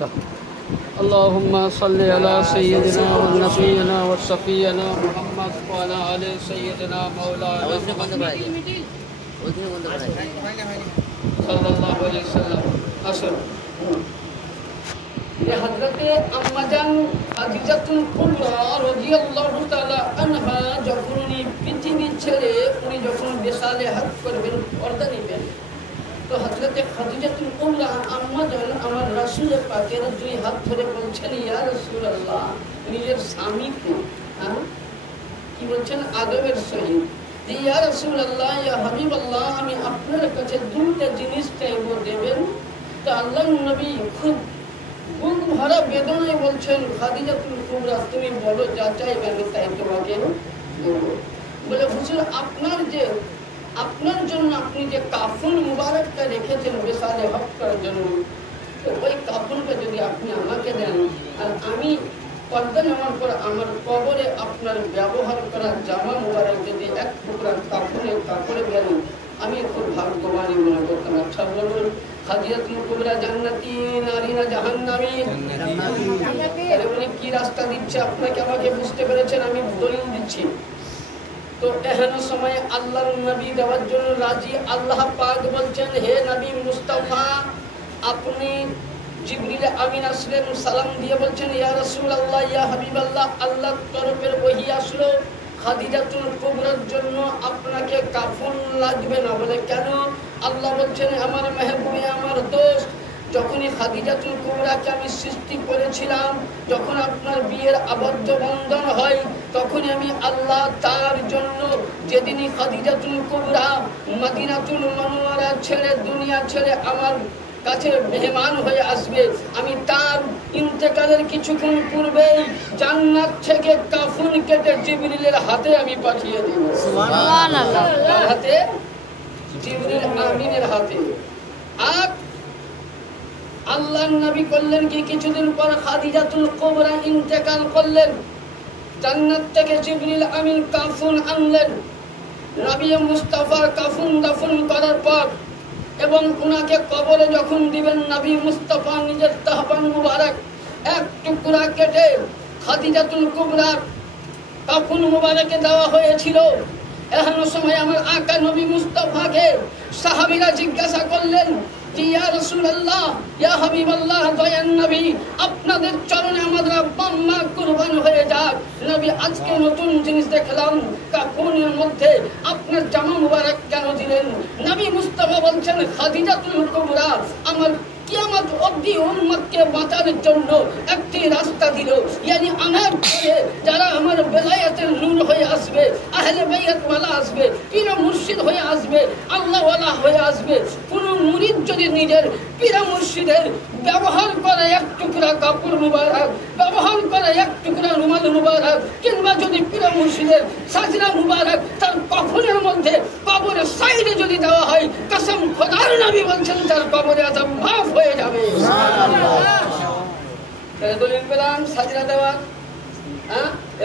اللهم صل على سيدنا ونبينا وشفيعنا محمد وعلى آل سيدنا مولانا सल्लल्लाहु अलैहि वसल्लम। আসুন, ये हजरते अम्माजान खादिजाতুল কুবরা রাদিয়াল্লাহু তাআলা আনহা যখন উনি পৃথিবী ছেড়ে উনি যখন বিশালে হজ করবেন, পর্দা নেবেন, তো হজরতে খাদিজাতুল কুবরা আম্মাজান আমার রাসূল পাকের দুই হাত ধরে বলছেন, ইয়া রাসূলুল্লাহ, নিজের স্বামীকে কি বলছেন আদবের সহিত, ইয়া রাসূলুল্লাহ, ইয়া হাবিবাল্লাহ, আমি আপনার কাছে দুটো জিনিস চাইবো, দেবেন? তো আল্লাহর নবী খুব বুক ভরা বেদনায় বলছেন, খাদিজাতুল কুবরা, তুমি বলো, যা চাইবে আমি তাই তোমাকে দেবো। বলে, হুজুর, আপনার জন্য আপনি যে কাফন মুবারকটা রেখেছেন বিশালে হজ করার জন্য, তো ওই কাফনটা যদি আপনি আমাকে দেন, আর আমি পর্দা নেওয়ার পর আমার কবরে আপনার ব্যবহার করা জামা মুবারক যদি এক টুকরা কাপড়ে দেন, আমি খুব ভাগ্যবানই মনে করতাম। আচ্ছা বলুন, খাদিজাতুল কুবরা জান্নাতি নারী না জাহান্নামী? আরে উনি কি রাস্তা দিচ্ছে আপনাকে, আমাকে বুঝতে পেরেছেন? আমি দলিল দিচ্ছি। তো এহেন সময় আল্লাহর নবী দেওয়ার জন্য রাজি। আল্লাহ পাক বলছেন, হে নবী মুস্তাফা, আপনি জিবরিল আমিন আসলেন, সালাম দিয়ে বলছেন, ইয়া রাসূলুল্লাহ, ইয়া হাবিবাল্লাহ, আল্লাহর তরফের ওহী আসলো, খাদিজাতুল কুবরার জন্য আপনাকে কাফন লাগবে না। বলে, কেন? আল্লাহ বলছেন, আমার মেহবুবে, আমার দোস্ত, যখনই খাদিজাতুল কুবরাকে আমি সৃষ্টি করেছিলাম, যখন আপনার বিয়ের আবদ্ধ বন্ধন হয়, তখনই আমি আল্লাহ তার জন্য, যেদিনই খাদিজাতুল কুবরা মদিনাতুল মুনাওয়ারা ছেড়ে, দুনিয়া ছেড়ে আমার কাছে মেহমান হয়ে আসবে, আমি তার ইন্তেকালের কিছুক্ষণ পূর্বেই জান্নাত থেকে কাফন কেটে জিবরিলের হাতে আমি পাঠিয়ে দেব। সুবহানাল্লাহ। কার হাতে? জিবরিল আমিনের হাতে। আর আল্লাহর নবী করলেন কি, কিছুদিন পর খাদিজাতুল কুবরা ইন্তেকাল করলেন, জান্নাত থেকে জিবরিল আমিন কাফন আনলেন। নবী মুস্তাফার কাফন দাফন করার পর এবং উনাকে কবরে যখন দিবেন, নবী মুস্তাফা নিজের তাহবান মুবারক এক টুকরা কেটে খাদিজাতুল কুবরার কাফন মুবারকে দেওয়া হয়েছিল। এহেন সময় আমার আকা নবী মুস্তাফাকে সাহাবীরা জিজ্ঞাসা করলেন, ইয়া রাসূলুল্লাহ, ইয়া হাবিবাল্লাহ, দয়ার নবী, আপনাদের চরণে আমাদের আম্মা কুরবান হয়ে যাক। নবী, আজকে নতুন জিনিস দেখলাম, কাফনের মধ্যে আপনার জামা মুবারক কেন দিলেন? নবী মুস্তাফা বলছেন, খাদিজাতুল কুবরা আমার কিয়ামত অবধি উম্মতকে বাঁচানোর জন্য একটি রাস্তা দিল, ইয়ানি আমার পরে যারা আমার বেলায়েতের নূর হয়ে আসবে, আহলে বাইত ওয়ালা আসবে, পীর মুর্শিদ হয়ে আসবে, আল্লাহ ওয়ালা হয়ে আসবে, কোন মুরিদ যদি নিজের পীর মুর্শিদের ব্যবহার করে এক টুকরা কাপড় মুবারক, ব্যবহার করে এক টুকরা রুমাল মুবারক, কিংবা যদি পীর মুর্শিদের সাজরা মুবারক তার কফনের মধ্যে কবরের সাইডে যদি দেওয়া হয়, কসম খোদার নবী বলছেন, তার কবরে আযাব মাফ হয়ে যাবে। দলিল পেলাম সাজরা দেওয়া।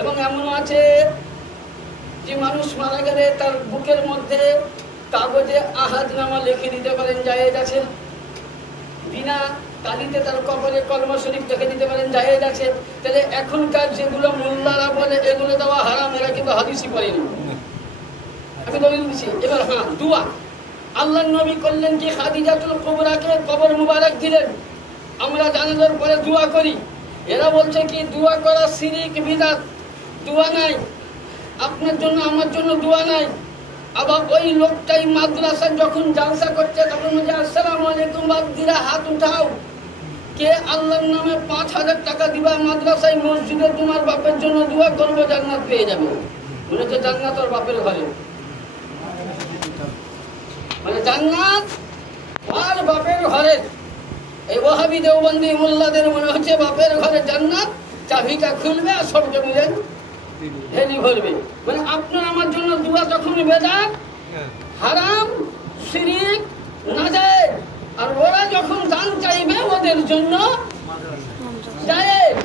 এবং এমনও আছে যে মানুষ মারা গেলে তার বুকের মধ্যে কাগজে আহাদনামা লিখে দিতে পারেন, জায়েজ আছে। বিনা কালিতে তার কবরে কলমা শরীফ লিখে দিতে পারেন, জায়েজ আছে। তাহলে এখনকার যেগুলো মোল্লারা বলে এগুলো দেওয়া হারাম, এরা কিন্তু হাদিসই পড়েনি। আমি দলিল দিচ্ছি। এবার দোয়া আল্লাহর নবী করলেন কি, খাদিজাতুল কুবরাকে কবর মুবারক দিলেন। আমরা জানাজার পরে দোয়া করি, এরা বলছে কি দোয়া করা শিরক বিদআত, দোয়া নাই আপনার জন্য, আমার জন্য দোয়া নাই। আবার ওই লোকটাই মাদ্রাসা যখন জালসা করছে তখন বলছে, আসসালামু আলাইকুম বাগদিরা, হাত উঠাও, কে আল্লাহর নামে 5000 টাকা দিবা মাদ্রাসায় মসজিদে, তোমার বাপের জন্য দোয়া করবো, জান্নাত পেয়ে যাবে। মনে হচ্ছে জান্নাত ওর বাপের ঘরে, মানে জান্নাত আর বাপের ঘরে। এই ওয়াহাবি দেওবন্দি মোল্লাদের মনে হচ্ছে বাপের ঘরে জান্নাত, চাবিটা খুলবে আর সবকে মিলেন হেলি ভরবে। মানে আপনার আমার জন্য দোয়া তখন বেদাত, হারাম, শিরিক, নাজায়েজ। আর ওরা যখন দান চাইবে ওদের জন্য জায়েজ।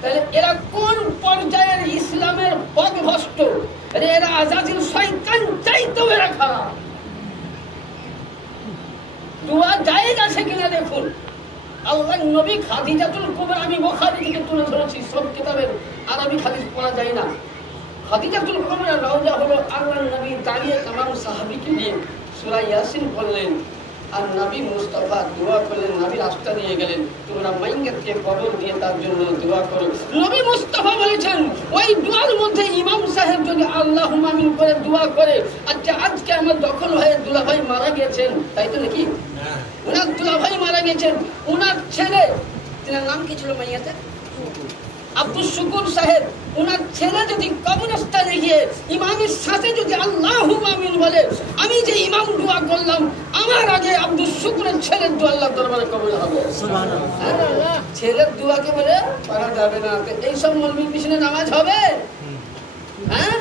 তাহলে এরা কোন পর্যায়ের ইসলামের পথভ্রষ্ট? এরা আজাদির শয়তান চাইতেও এরা খারাপ। দোয়া জায়েজ আছে কিনা দেখুন। আল্লাহ নবী খাদিজাতুল কুবরা আমি বুখারী থেকে তুলে ধরেছি, সব কিতাবের আরবি হাদিস পড়া যায় না। খাদিজাতুল কুবরা রওজা হলো আল্লাহর নবী দাঁড়িয়ে तमाम সাহাবীকে নিয়ে সূরা ইয়াসিন পড়লেন, আর নবী মুস্তাফা দোয়া করলেন, নবী রাস্তা দিয়ে গেলেন, তোমরা মাইয়াতকে কবর দিয়ে তার জন্য দোয়া করো। নবী মুস্তাফা বলেছেন ওই দোয়ার মধ্যে ইমাম সাহেব যদি আল্লাহুম্মা আমিন করে দোয়া করে, আচ্ছা আজকে আমার দখল হয়ে দুলাভাই মারা গেছেন, তাই তো নাকি? ওনার দুলাভাই মারা গেছেন, ওনার ছেলে, তার নাম কি ছিল মাইয়াতে? আব্দুল শুকুর সাহেব, ওনার ছেলে যদি কবরস্থানে গিয়ে ইমামের সাথে যদি আল্লাহুম্মা আমিন বলে, আমি যে ইমাম দোয়া করলাম আমার আগে আব্দুল শুকুরের ছেলের দোয়া আল্লাহ দরবারে কবুল হবে। সুবহানাল্লাহ। ছেলের দোয়াকে বলে পারা যাবে না, এই সব মৌলবীর পিছনে নামাজ হবে? হ্যাঁ,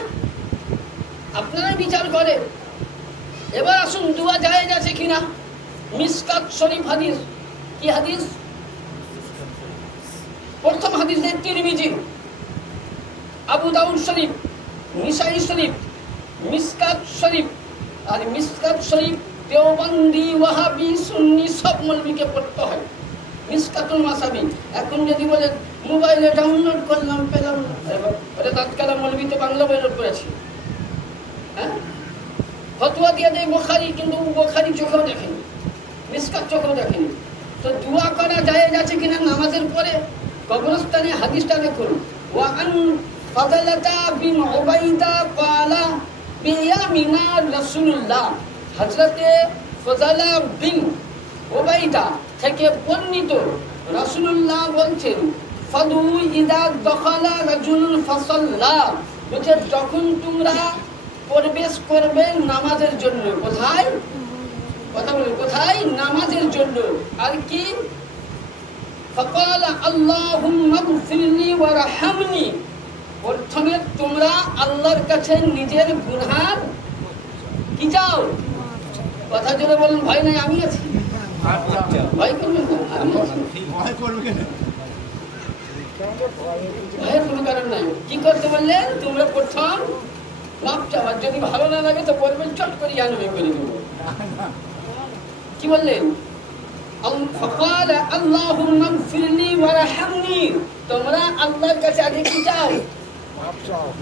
আপনারা বিচার করে। এবার আসুন দোয়া জায়েজ আছে কিনা। মিসকাত শরীফ হাদিস, কি হাদিস? প্রথম হাদিস তিরমিজি, আবু দাউদ শরীফ, নিসাই শরীফ, মিসকাত শরীফ। আর মিসকাত শরীফ দেওবন্দি, ওয়াহাবি, সুন্নি সব মৌলবীকে পড়তে হয়। মিসকাতুল মাসাবি এখন যদি বলেন মোবাইলে ডাউনলোড করলাম পেলাম, ওটা তৎকালীন মৌলবী তো বাংলা বইলোড করেছে। হ্যাঁ, ফতোয়া দিয়ে দেয় বুখারী, কিন্তু বুখারী চোখেও দেখেনি, মিসকাত চোখেও দেখেনি। তো দোয়া করা জায়েজ আছে কিনা নামাজের পরে? কবরস্থানে হাদিসটা দেখুন, ওয়ান ফাদালাতা বিন উবাইদা ক্বালা বিয়ামিনা রাসূলুল্লাহ, হযরতে ফাদালা বিন উবাইদা থেকে বর্ণিত, রাসূলুল্লাহ বলছেন ফাদু ইদা দখালা রাজুলুন ফাসাল্লা, বলছে যখন তোমরা প্রবেশ করবে নামাজের জন্য, কোথায়? কথা বলে কোথায়? নামাজের জন্য। আর কি? ফাকালা আল্লাহুম্মা গফিরলি ওয়ারহামনি, প্রথমে তোমরা আল্লাহর কাছে নিজের গুনাহ কি চাও? কথা জোরে বলুন, ভয় নাই, আমি আছি। ভয় করবেন না, আমি আছি। ভয় করবে কেন? ভয়ের কোনো কারণ নাই। কি করতে বললেন? তোমরা প্রথম মাপ চাও, যদি ভালো না লাগে তো বলবেন চট করে আনবে করে দেবো। কি বললেন? ফাকালা আল্লাহুম্মা গফিরলি ওয়ারহামনি, তোমরা আল্লাহর কাছে আগে কি চাও?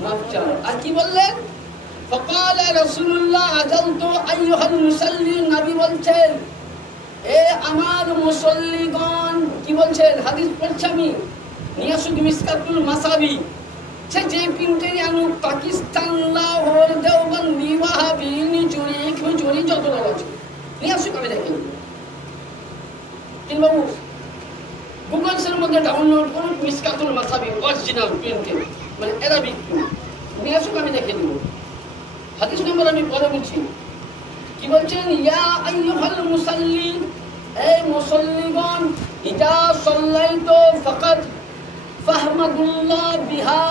মাপ চাও। আর কি বললেন? ফাকালা রাসূলুল্লাহ আজালতু আইয়ুহাল মুসাল্লি, নবী বলছেন এ আমার মুসল্লিগণ, কি বলছেন? হাদিস পড়ছি আমি, নিয়ে আসুন মিসকাতুল মাসাবি। যে প্রিন্টের আনু পাকিস্তান, লাহোর, দেওবন্দি, ওয়াহাবি, নিচুরি, খুচুরি যত লোক আছে নিয়ে আসুন, আমি দেখেন। কিংবা গুগলসের মধ্যে ডাউনলোড করুন মিসকাতুল মাসাবি অরিজিনাল প্রিন্টে, মানে অ্যারাবিক প্রিন্ট, নিয়ে আসুন, আমি দেখে দেবো। হাদিস নম্বর আমি পরে বলছি। কি বলছেন? ইয়া আইয়ুহাল মুসাল্লি, এই মুসল্লিগণ, ইদা সাল্লাইতু ফাকাদ ফাহমাদুল্লাহ বিহা,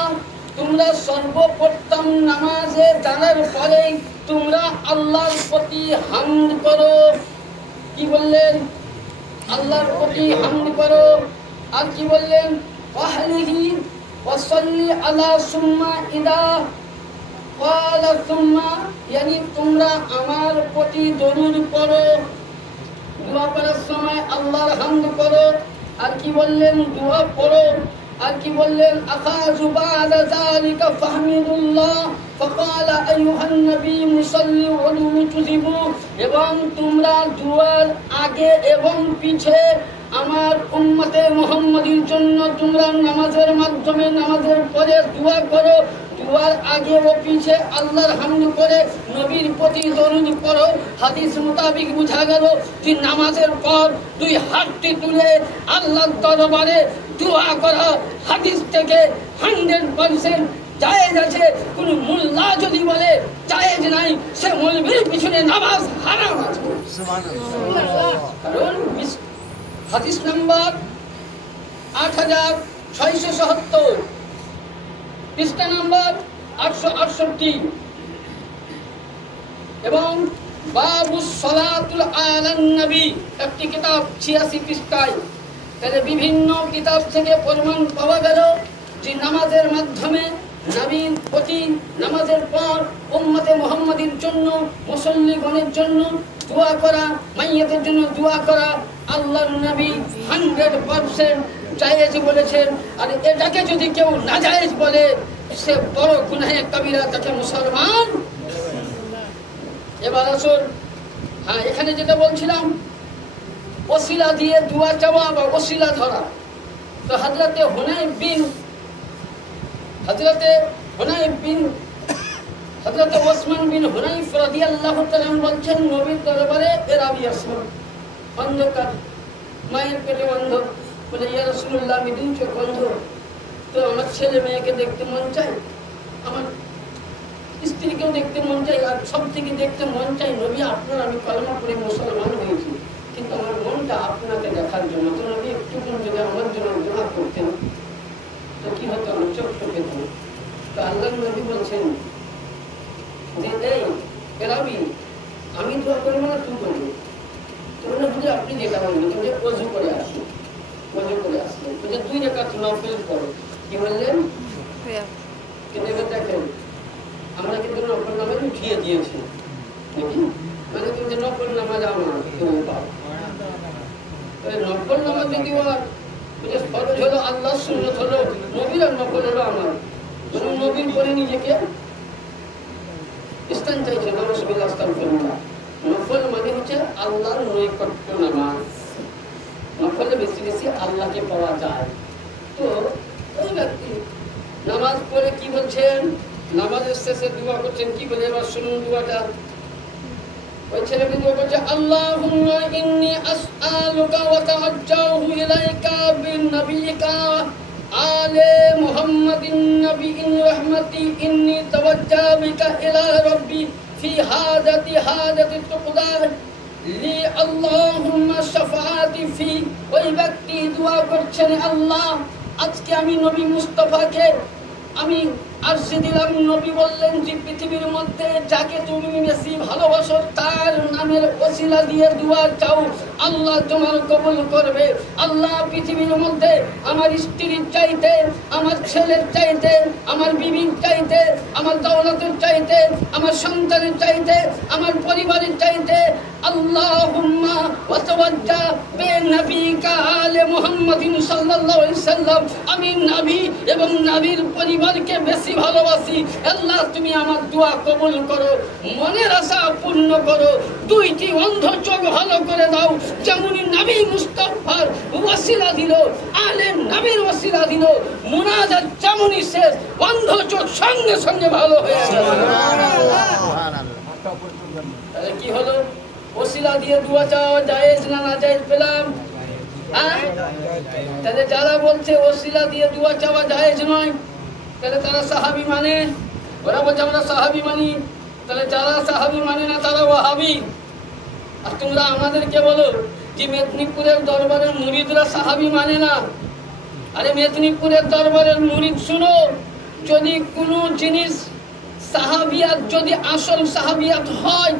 তোমরা সর্বপ্রথম নামাজে দাঁড়ার পরে তোমরা আল্লাহর প্রতি হামদ করো। কি বললেন? আল্লাহর প্রতি হামদ করো। আর কি বললেন? ওয়াহলিহি ওয়াসাল্লি আলা সুম্মা ইদা ক্বালা সুম্মা, yani তোমরা আমার প্রতি দরুদ পড়ো। দোয়া করার সময় আল্লাহর হামদ করো। আর কি বললেন? দোয়া পড়ো। আর কি বললেন? আখাযু বা'দা যালিকা ফাহমিদুল্লাহ ফাকালা আইয়ুহান নবী মুসাল্লি ওয়া তুজিবু, এবং তোমরা দোয়ার আগে এবং পিছে আমার উম্মতে মুহাম্মাদীর জন্য তোমরা নামাজের মাধ্যমে নামাজের পরে দোয়া করো। দোয়ার আগে ও পিছে আল্লাহর হামদ করে নবীর প্রতি দরুদ পড়ো। হাদিস মোতাবেক বোঝা গেল যে নামাজের পর দুই হাতটি তুলে আল্লাহর দরবারে দোয়া করা হাদিস থেকে 100% জায়েজ আছে। কোন মোল্লা যদি বলে জায়েজ নাই, সে মৌলবীর পিছনে নামাজ হারাম আছে। সুবহানাল্লাহ। কারণ হাদিস নাম্বার 8677, পৃষ্ঠা নাম্বার 868, এবং বাবুস সালাতুল আলান নবী একটি কিতাব 86 পৃষ্ঠায়। তাহলে বিভিন্ন কিতাব থেকে প্রমাণ পাওয়া গেল যে নামাজের মাধ্যমে নবীর প্রতি, নামাজের পর উম্মতে মুহাম্মাদীর জন্য, মুসল্লিগণের জন্য দোয়া করা, মাইয়াতের জন্য দোয়া করা আল্লাহর নবী 100% জায়েজ বলেছেন। আর এটাকে যদি কেউ নাজায়েজ বলে সে বড় গুনাহে কবিরা, তাকে মুসলমান। এবার আসুন, হ্যাঁ, এখানে যেটা বলছিলাম ওসিলা দিয়ে দোয়া চাওয়া বা ওসিলা ধরা। তো হযরতে ওসমান বিন হুনাইফ রাদিয়াল্লাহু তাআলা বলছেন, নবীর দরবারে এরাবি আসলো, অন্ধকার, মায়ের পেটে অন্ধ, বলে ইয়া রাসূলুল্লাহ আমি দুই চোখ অন্ধ, তো আমার ছেলে মেয়েকে দেখতে মন চাই, আমার স্ত্রীকেও দেখতে মন চাই, আর সব থেকে দেখতে মন চাই নবী আপনার, আমি কলমা পড়ে মুসলমান হয়েছি, কিন্তু আমার মনটা আপনাকে দেখার জন্য। তো নবী একটুকুন যদি আমার জন্য দোয়া করতেন তো কি হতো, আমি চোখ পেতাম। তো আল্লাহ নবী বলছেন যে এই এরাবি আমি দোয়া করবো না তুই করবি। তো বলে আপনি যেটা বলবেন যে ওযু করে আসুন, ওযু করে আসলেন, বলে 2 রাকাত নফল করো। কি বললেন? কিন্তু এবার দেখেন আমরা কিন্তু নফল নামাজ উঠিয়ে দিয়েছি নাকি, মানে কিন্তু নফল নামাজ আমার নফল নামাজ যদি ফরজ হলো আল্লাহ, সুন্নত হলো নবীর, আর নফল হলো আমার। নবীর পরে নিজেকে স্থান চাইছে, নাউজুবিল্লাহ, আস্তাগফিরুল্লাহ। নফল মানে হচ্ছে আল্লাহর নৈকট্য নামাজ, নফলে বেশি বেশি আল্লাহকে পাওয়া যায়। তো ওই ব্যক্তি নামাজ পড়ে কি বলছেন, নামাজের শেষে দোয়া করছেন, কি বলে এবার শুনুন দোয়াটা। ওই ছেলেটি দোয়া করছে, আল্লাহুম্মা ইন্নী আসআলুকা ওয়া তাওয়াজ্জাহু ইলাইকা বিনাবিয়িকা আলে মুহাম্মাদিন নাবিয়িন রাহমাতি ইন্নী তাওয়াজ্জাহু বিকা ইলা রাব্বি ফি হাজাতি তুকদা লি আল্লাহুম্মা শাফাআতি ফি। ওই ব্যক্তি দোয়া করছেন, আল্লাহ আজকে আমি নবী মুস্তাফাকে আমি আরশে দিলাম। নবী বললেন যে পৃথিবীর মধ্যে যাকে তুমি বেশি ভালোবাসো তার নামের ওসিলা দিয়ে দোয়া চাও, আল্লাহ তোমার কবুল করবে। আল্লাহ পৃথিবীর মধ্যে আমার স্ত্রীর চাইতে, আমার ছেলের চাইতে, আমার বিবির চাইতে, আমার দৌলতের চাইতে, আমার সন্তানের চাইতে, আমার পরিবারের চাইতে আল্লাহুম্মা ওয়া তাওয়াজ্জা বিনাবিকা আলে মুহাম্মাদিন সাল্লাল্লাহু আলাইহি সাল্লাম, আমি নবী এবং নবীর পরিবারকে বেশি ভালোবাসি। আল্লাহ তুমি আমার দোয়া কবুল করো, মনের আশা পূর্ণ করো, 2টি অন্ধ চোখ ভালো করে দাও। যেমনি নবী মুস্তাফার ওসিলা দিল, আলে নবীর ওসিলা দিল, মুনাজাত যেমনি শেষ, অন্ধ চোখ সঙ্গে সঙ্গে ভালো হয়ে গেল। তাহলে কি হলো, ওসিলা দিয়ে দোয়া চাওয়া জায়েজ না নাজায়েজ পেলাম? তাহলে যারা বলছে ওসিলা দিয়ে দোয়া চাওয়া জায়েজ নয়, তাহলে তারা সাহাবী মানে, ওরা বলছে আমরা সাহাবী মানি, তাহলে যারা সাহাবী মানে না তারা ওয়াহাবী। আর তোমরা আমাদেরকে বলো যে মেদিনীপুরের দরবারের মুরিদরা সাহাবী মানে না। আরে মেদিনীপুরের দরবারের মুরিদ শুনো, যদি কোনো জিনিস সাহাবিয়াত, যদি আসল সাহাবিয়াত হয়,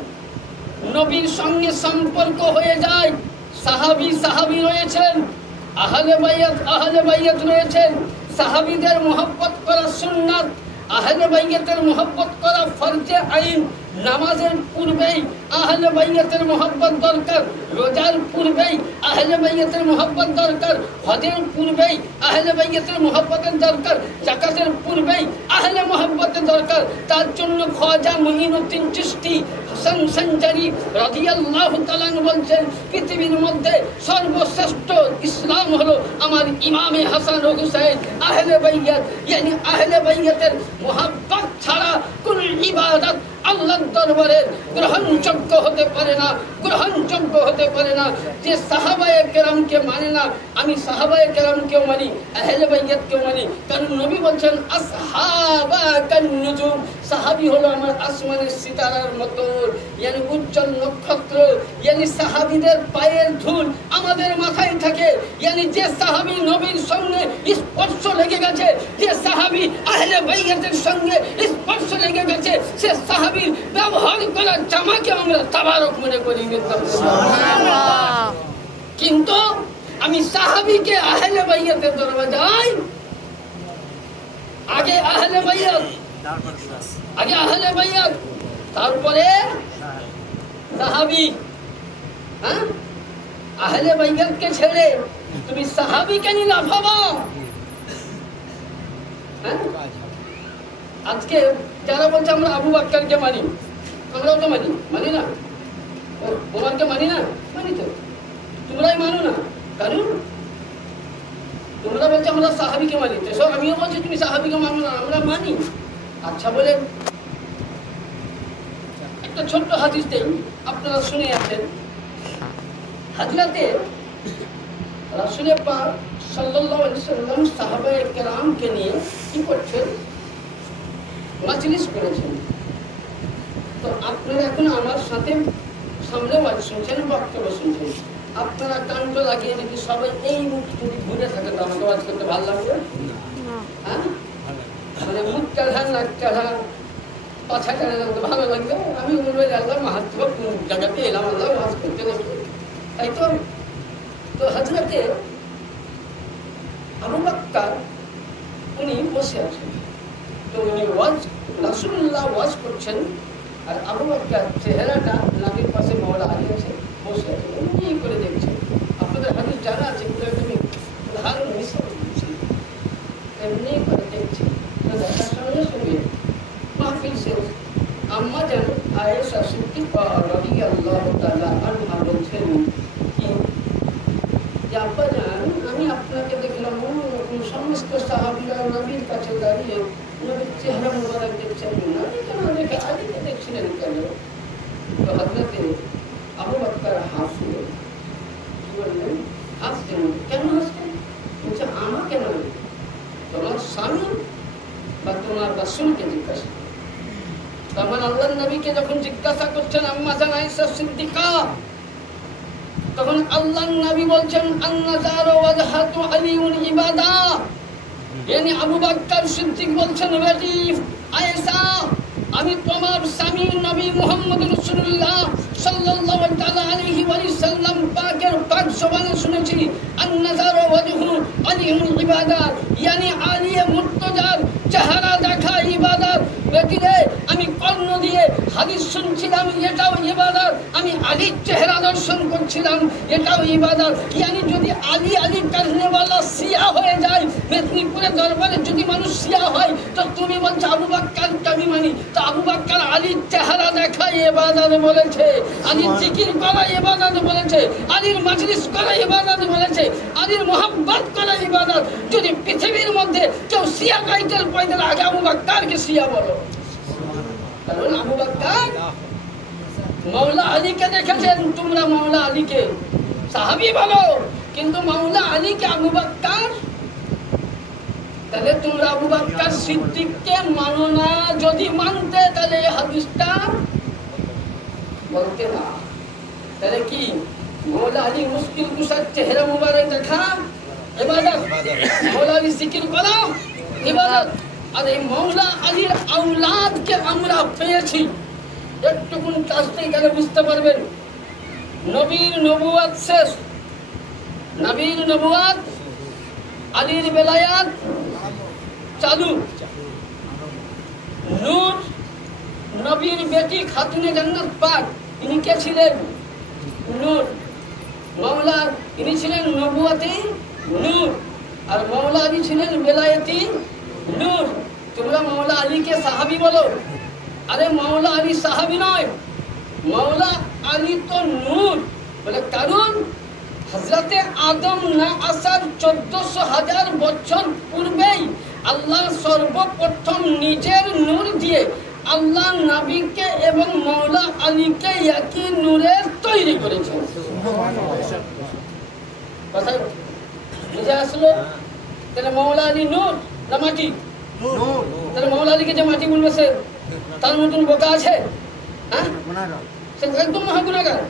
নবীর সঙ্গে সম্পর্ক হয়ে যায়, সাহাবী রয়েছেন, আহলে বাইয়াত রয়েছেন, সাহাবীদের মহব্বত করা সুন্নাত, আহলে বাইয়াতের মহব্বত করা ফরজে আইন। নামাজের পূর্বেই আহলে বাইয়াতের মহব্বত দরকার, রোজার পূর্বেই আহলে বাইয়াতের মহব্বত দরকার, হজের পূর্বেই আহলে বাইয়াতের মহব্বতের দরকার, যাকাতের পূর্বেই আহলে মহব্বতের দরকার। তার জন্য খাজা মুঈনুদ্দিন চিশতি হাসান সঞ্জারি রাদিয়াল্লাহু তাআলা বলছেন, পৃথিবীর মধ্যে সর্বশ্রেষ্ঠ ইসলাম হলো আমার ইমামে হাসান ও হুসাইন। আহলে বাইয়াত yani আহলে বাইয়াতের মহব্বত ছাড়া কোন ইবাদত আল্লাহর দরবারে গ্রহণযোগ্য হতে পারে না, গ্রহণযোগ্য হতে পারে না। যে সাহাবায়ে কেরামকে মানে না, আমি সাহাবায়ে কেরামকেও মানি, আহলে বাইয়াতকেও মানি। কারণ নবী বলছেন আসহাবাকান নুজুম, সাহাবী হলো আমার আসমানের সিতারার মতো, yani উজ্জ্বল নক্ষত্র। yani সাহাবীদের পায়ের ধুল আমাদের মাথায় থাকে। yani যে সাহাবী নবীর সঙ্গে স্পর্শ লেগে গেছে, যে সাহাবী আহলে বাইয়াতের সঙ্গে স্পর্শ লেগে গেছে, সে সাহাবীর ব্যবহার করা জামাকে আমরা তাবারক মনে করি। কিন্তু আমি সাহাবীকে আহলে বাইয়াতের দরবারে যাই, আগে আহলে বাইয়াত তারপরে সাহাবী। আহলে বাইতকে ছেড়ে তুমি সাহাবীকে নিয়ে লাফাবা। হ্যাঁ, আজকে যারা বলছে আমরা আবু বকরকে মানি, আমরাও তো মানি না, ওমরকে মানি না, মানি তো, তোমরাই মানো না। কারণ তোমরা বলছো আমরা সাহাবীকে মানি, তো সব আমিও বলছি তুমি সাহাবীকে মানো না, আমরা মানি। আচ্ছা বলে একটা ছোট্ট হাদিস দেই, আপনারা শুনে আছেন। হযরতে রাসূল পাক সাল্লাল্লাহু আলাইহি ওয়াসাল্লাম সাহাবায়ে কেরামকে নিয়ে কি করছেন, মাজলিস করেছেন। তো আপনারা এখন আমার সাথে সামনে ওয়াজ শুনছেন, বক্তব্য শুনছেন। আপনারা কানটা লাগিয়ে যদি সবাই এই মুখ যদি ঘুরে থাকে তো আমাকে ওয়াজ করতে ভালো লাগবে? হ্যাঁ, মানে মুখ কাঢ়া, নাক কাঢ়া, পাছা কাঢ়া লাগতে ভালো লাগবে? আমি বলবো আল্লাহ মাহাত্ম কোন জায়গাতে এলাম, আল্লাহ ওয়াজ করতে নাকি, তাই তো। তো হযরতে আবু বকর উনি বসে আছেন, তো উনি রাসূলুল্লাহ ওয়াজ করছেন, আর আবু বকর চেহারাটা নবীর পাশে মওলা আলী আছে, বসে আছে, উনি করে দেখছেন। আপনাদের হাদিস জানা আছে, তুমি উদাহরণ হিসেবে দিচ্ছি, এমনি করে দেখছি। তো দেখার সঙ্গে সঙ্গে মাহফিল শেষ, আম্মা যেন আয়েশা সিদ্দিকা রাদিয়াল্লাহু তাআলা আনহা বলছেন কি, যে আব্বা জান, আমি আপনাকে দেখলাম সমস্ত সাহাবীরা নবীর কাছে দাঁড়িয়ে নবীর চেহারা মোবারক দেখছেন, নবী কেন দেখে আলীকে দেখছিলেন কেন? তো হযরতে আবু বকর হাসলেন, কি বললেন, হাসছেন, কেন হাসছেন? বলছে আমাকে নয়, তোমার স্বামী বা তোমার রাসূলকে জিজ্ঞাসা। তখন আল্লাহর নবীকে যখন জিজ্ঞাসা করছেন আম্মা জান আয়েশা সিদ্দিকা, তখন আল্লাহর নবী বলছেন আন-নাযারু ওয়াজহাতু আলিউন ইবাদা, yani আবু বকর সিদ্দিক বলছেন, বেটি আয়েশা, আমি তোমার স্বামী নবী মুহাম্মদ রাসূলুল্লাহ সাল্লাল্লাহু আলাইহি ওয়াসাল্লাম পাকের পাক জবানে শুনেছি আন-নাযারু ওয়াজহু আলিউন ইবাদা, yani আলী মুর্তজার চেহারা দেখা ইবাদত। বেটি রে, আমি কর্ণ দিয়ে হাদিস শুনছিলাম, এটাও ইবাদত। আমি আলীর চেহারা দর্শন করছিলাম, এটাও ইবাদত। yani যদি আলী করনেওয়ালা শিয়া হয়ে যায়, মেদিনীপুরের দরবারে যদি মানুষ শিয়া হয়, তো তুমি বলছো আবু বকর আমি মানি, তো আবু বকর আলীর চেহারা দেখা ইবাদত বলেছে, আলীর জিকির করা ইবাদত বলেছে, আলীর মাজলিস করা ইবাদত বলেছে, আলীর মোহাব্বত করা ইবাদত। যদি পৃথিবীর মধ্যে কেউ শিয়া টাইটেল পায়, তাহলে আগে আবু বকরকে শিয়া বলো। কারণ আবু বকর মওলা আলীকে দেখেছেন, তোমরা মওলা আলীকে সাহাবী বলো, কিন্তু মওলা আলীকে আবু বকর, তাহলে তোমরা আবু বকর সিদ্দিককে মানো না। যদি মানতে তাহলে এই হাদিসটা বলতে না। তাহলে কি মওলা আলী মুশকিল কুশার চেহারা মুবারক দেখা ইবাদত, মওলা আলী জিকির করা ইবাদত। আর এই মওলা আলীর আওলাদকে আমরা পেয়েছি, একটুকুন কাছতে গেলে বুঝতে পারবেন। নবীর নবুয়ত শেষ, নবীর নবুয়ত, আলীর বেলায়াত চালু। নূর নবীর বেটি খাতুনে জান্নাত পাক, ইনি কে ছিলেন? নূর। মাওলা ইনি ছিলেন নবুয়তি নূর, আর মাওলা আলী ছিলেন বেলায়েতি নূর। তোমরা মাওলা আলীকে সাহাবী বলো, আরে মাওলা আলী সাহাবী নয়, মাওলা আলী তো নূর। বলে কারণ হযরতে আদম না আসার 1400,000 বছর পূর্বেই আল্লাহ সর্বপ্রথম নিজের নূর দিয়ে আল্লাহ নবীকে এবং মাওলা আলীকে একই নূরের তৈরি করেছেন। কথা বুঝে আসলো? তাহলে মাওলা আলী নূর না মাটি? তাহলে মাওলা আলীকে যে মাটি বলবে সে তার মতন বোকা আছে? হ্যাঁ, সে একদম মহাগুণাগার।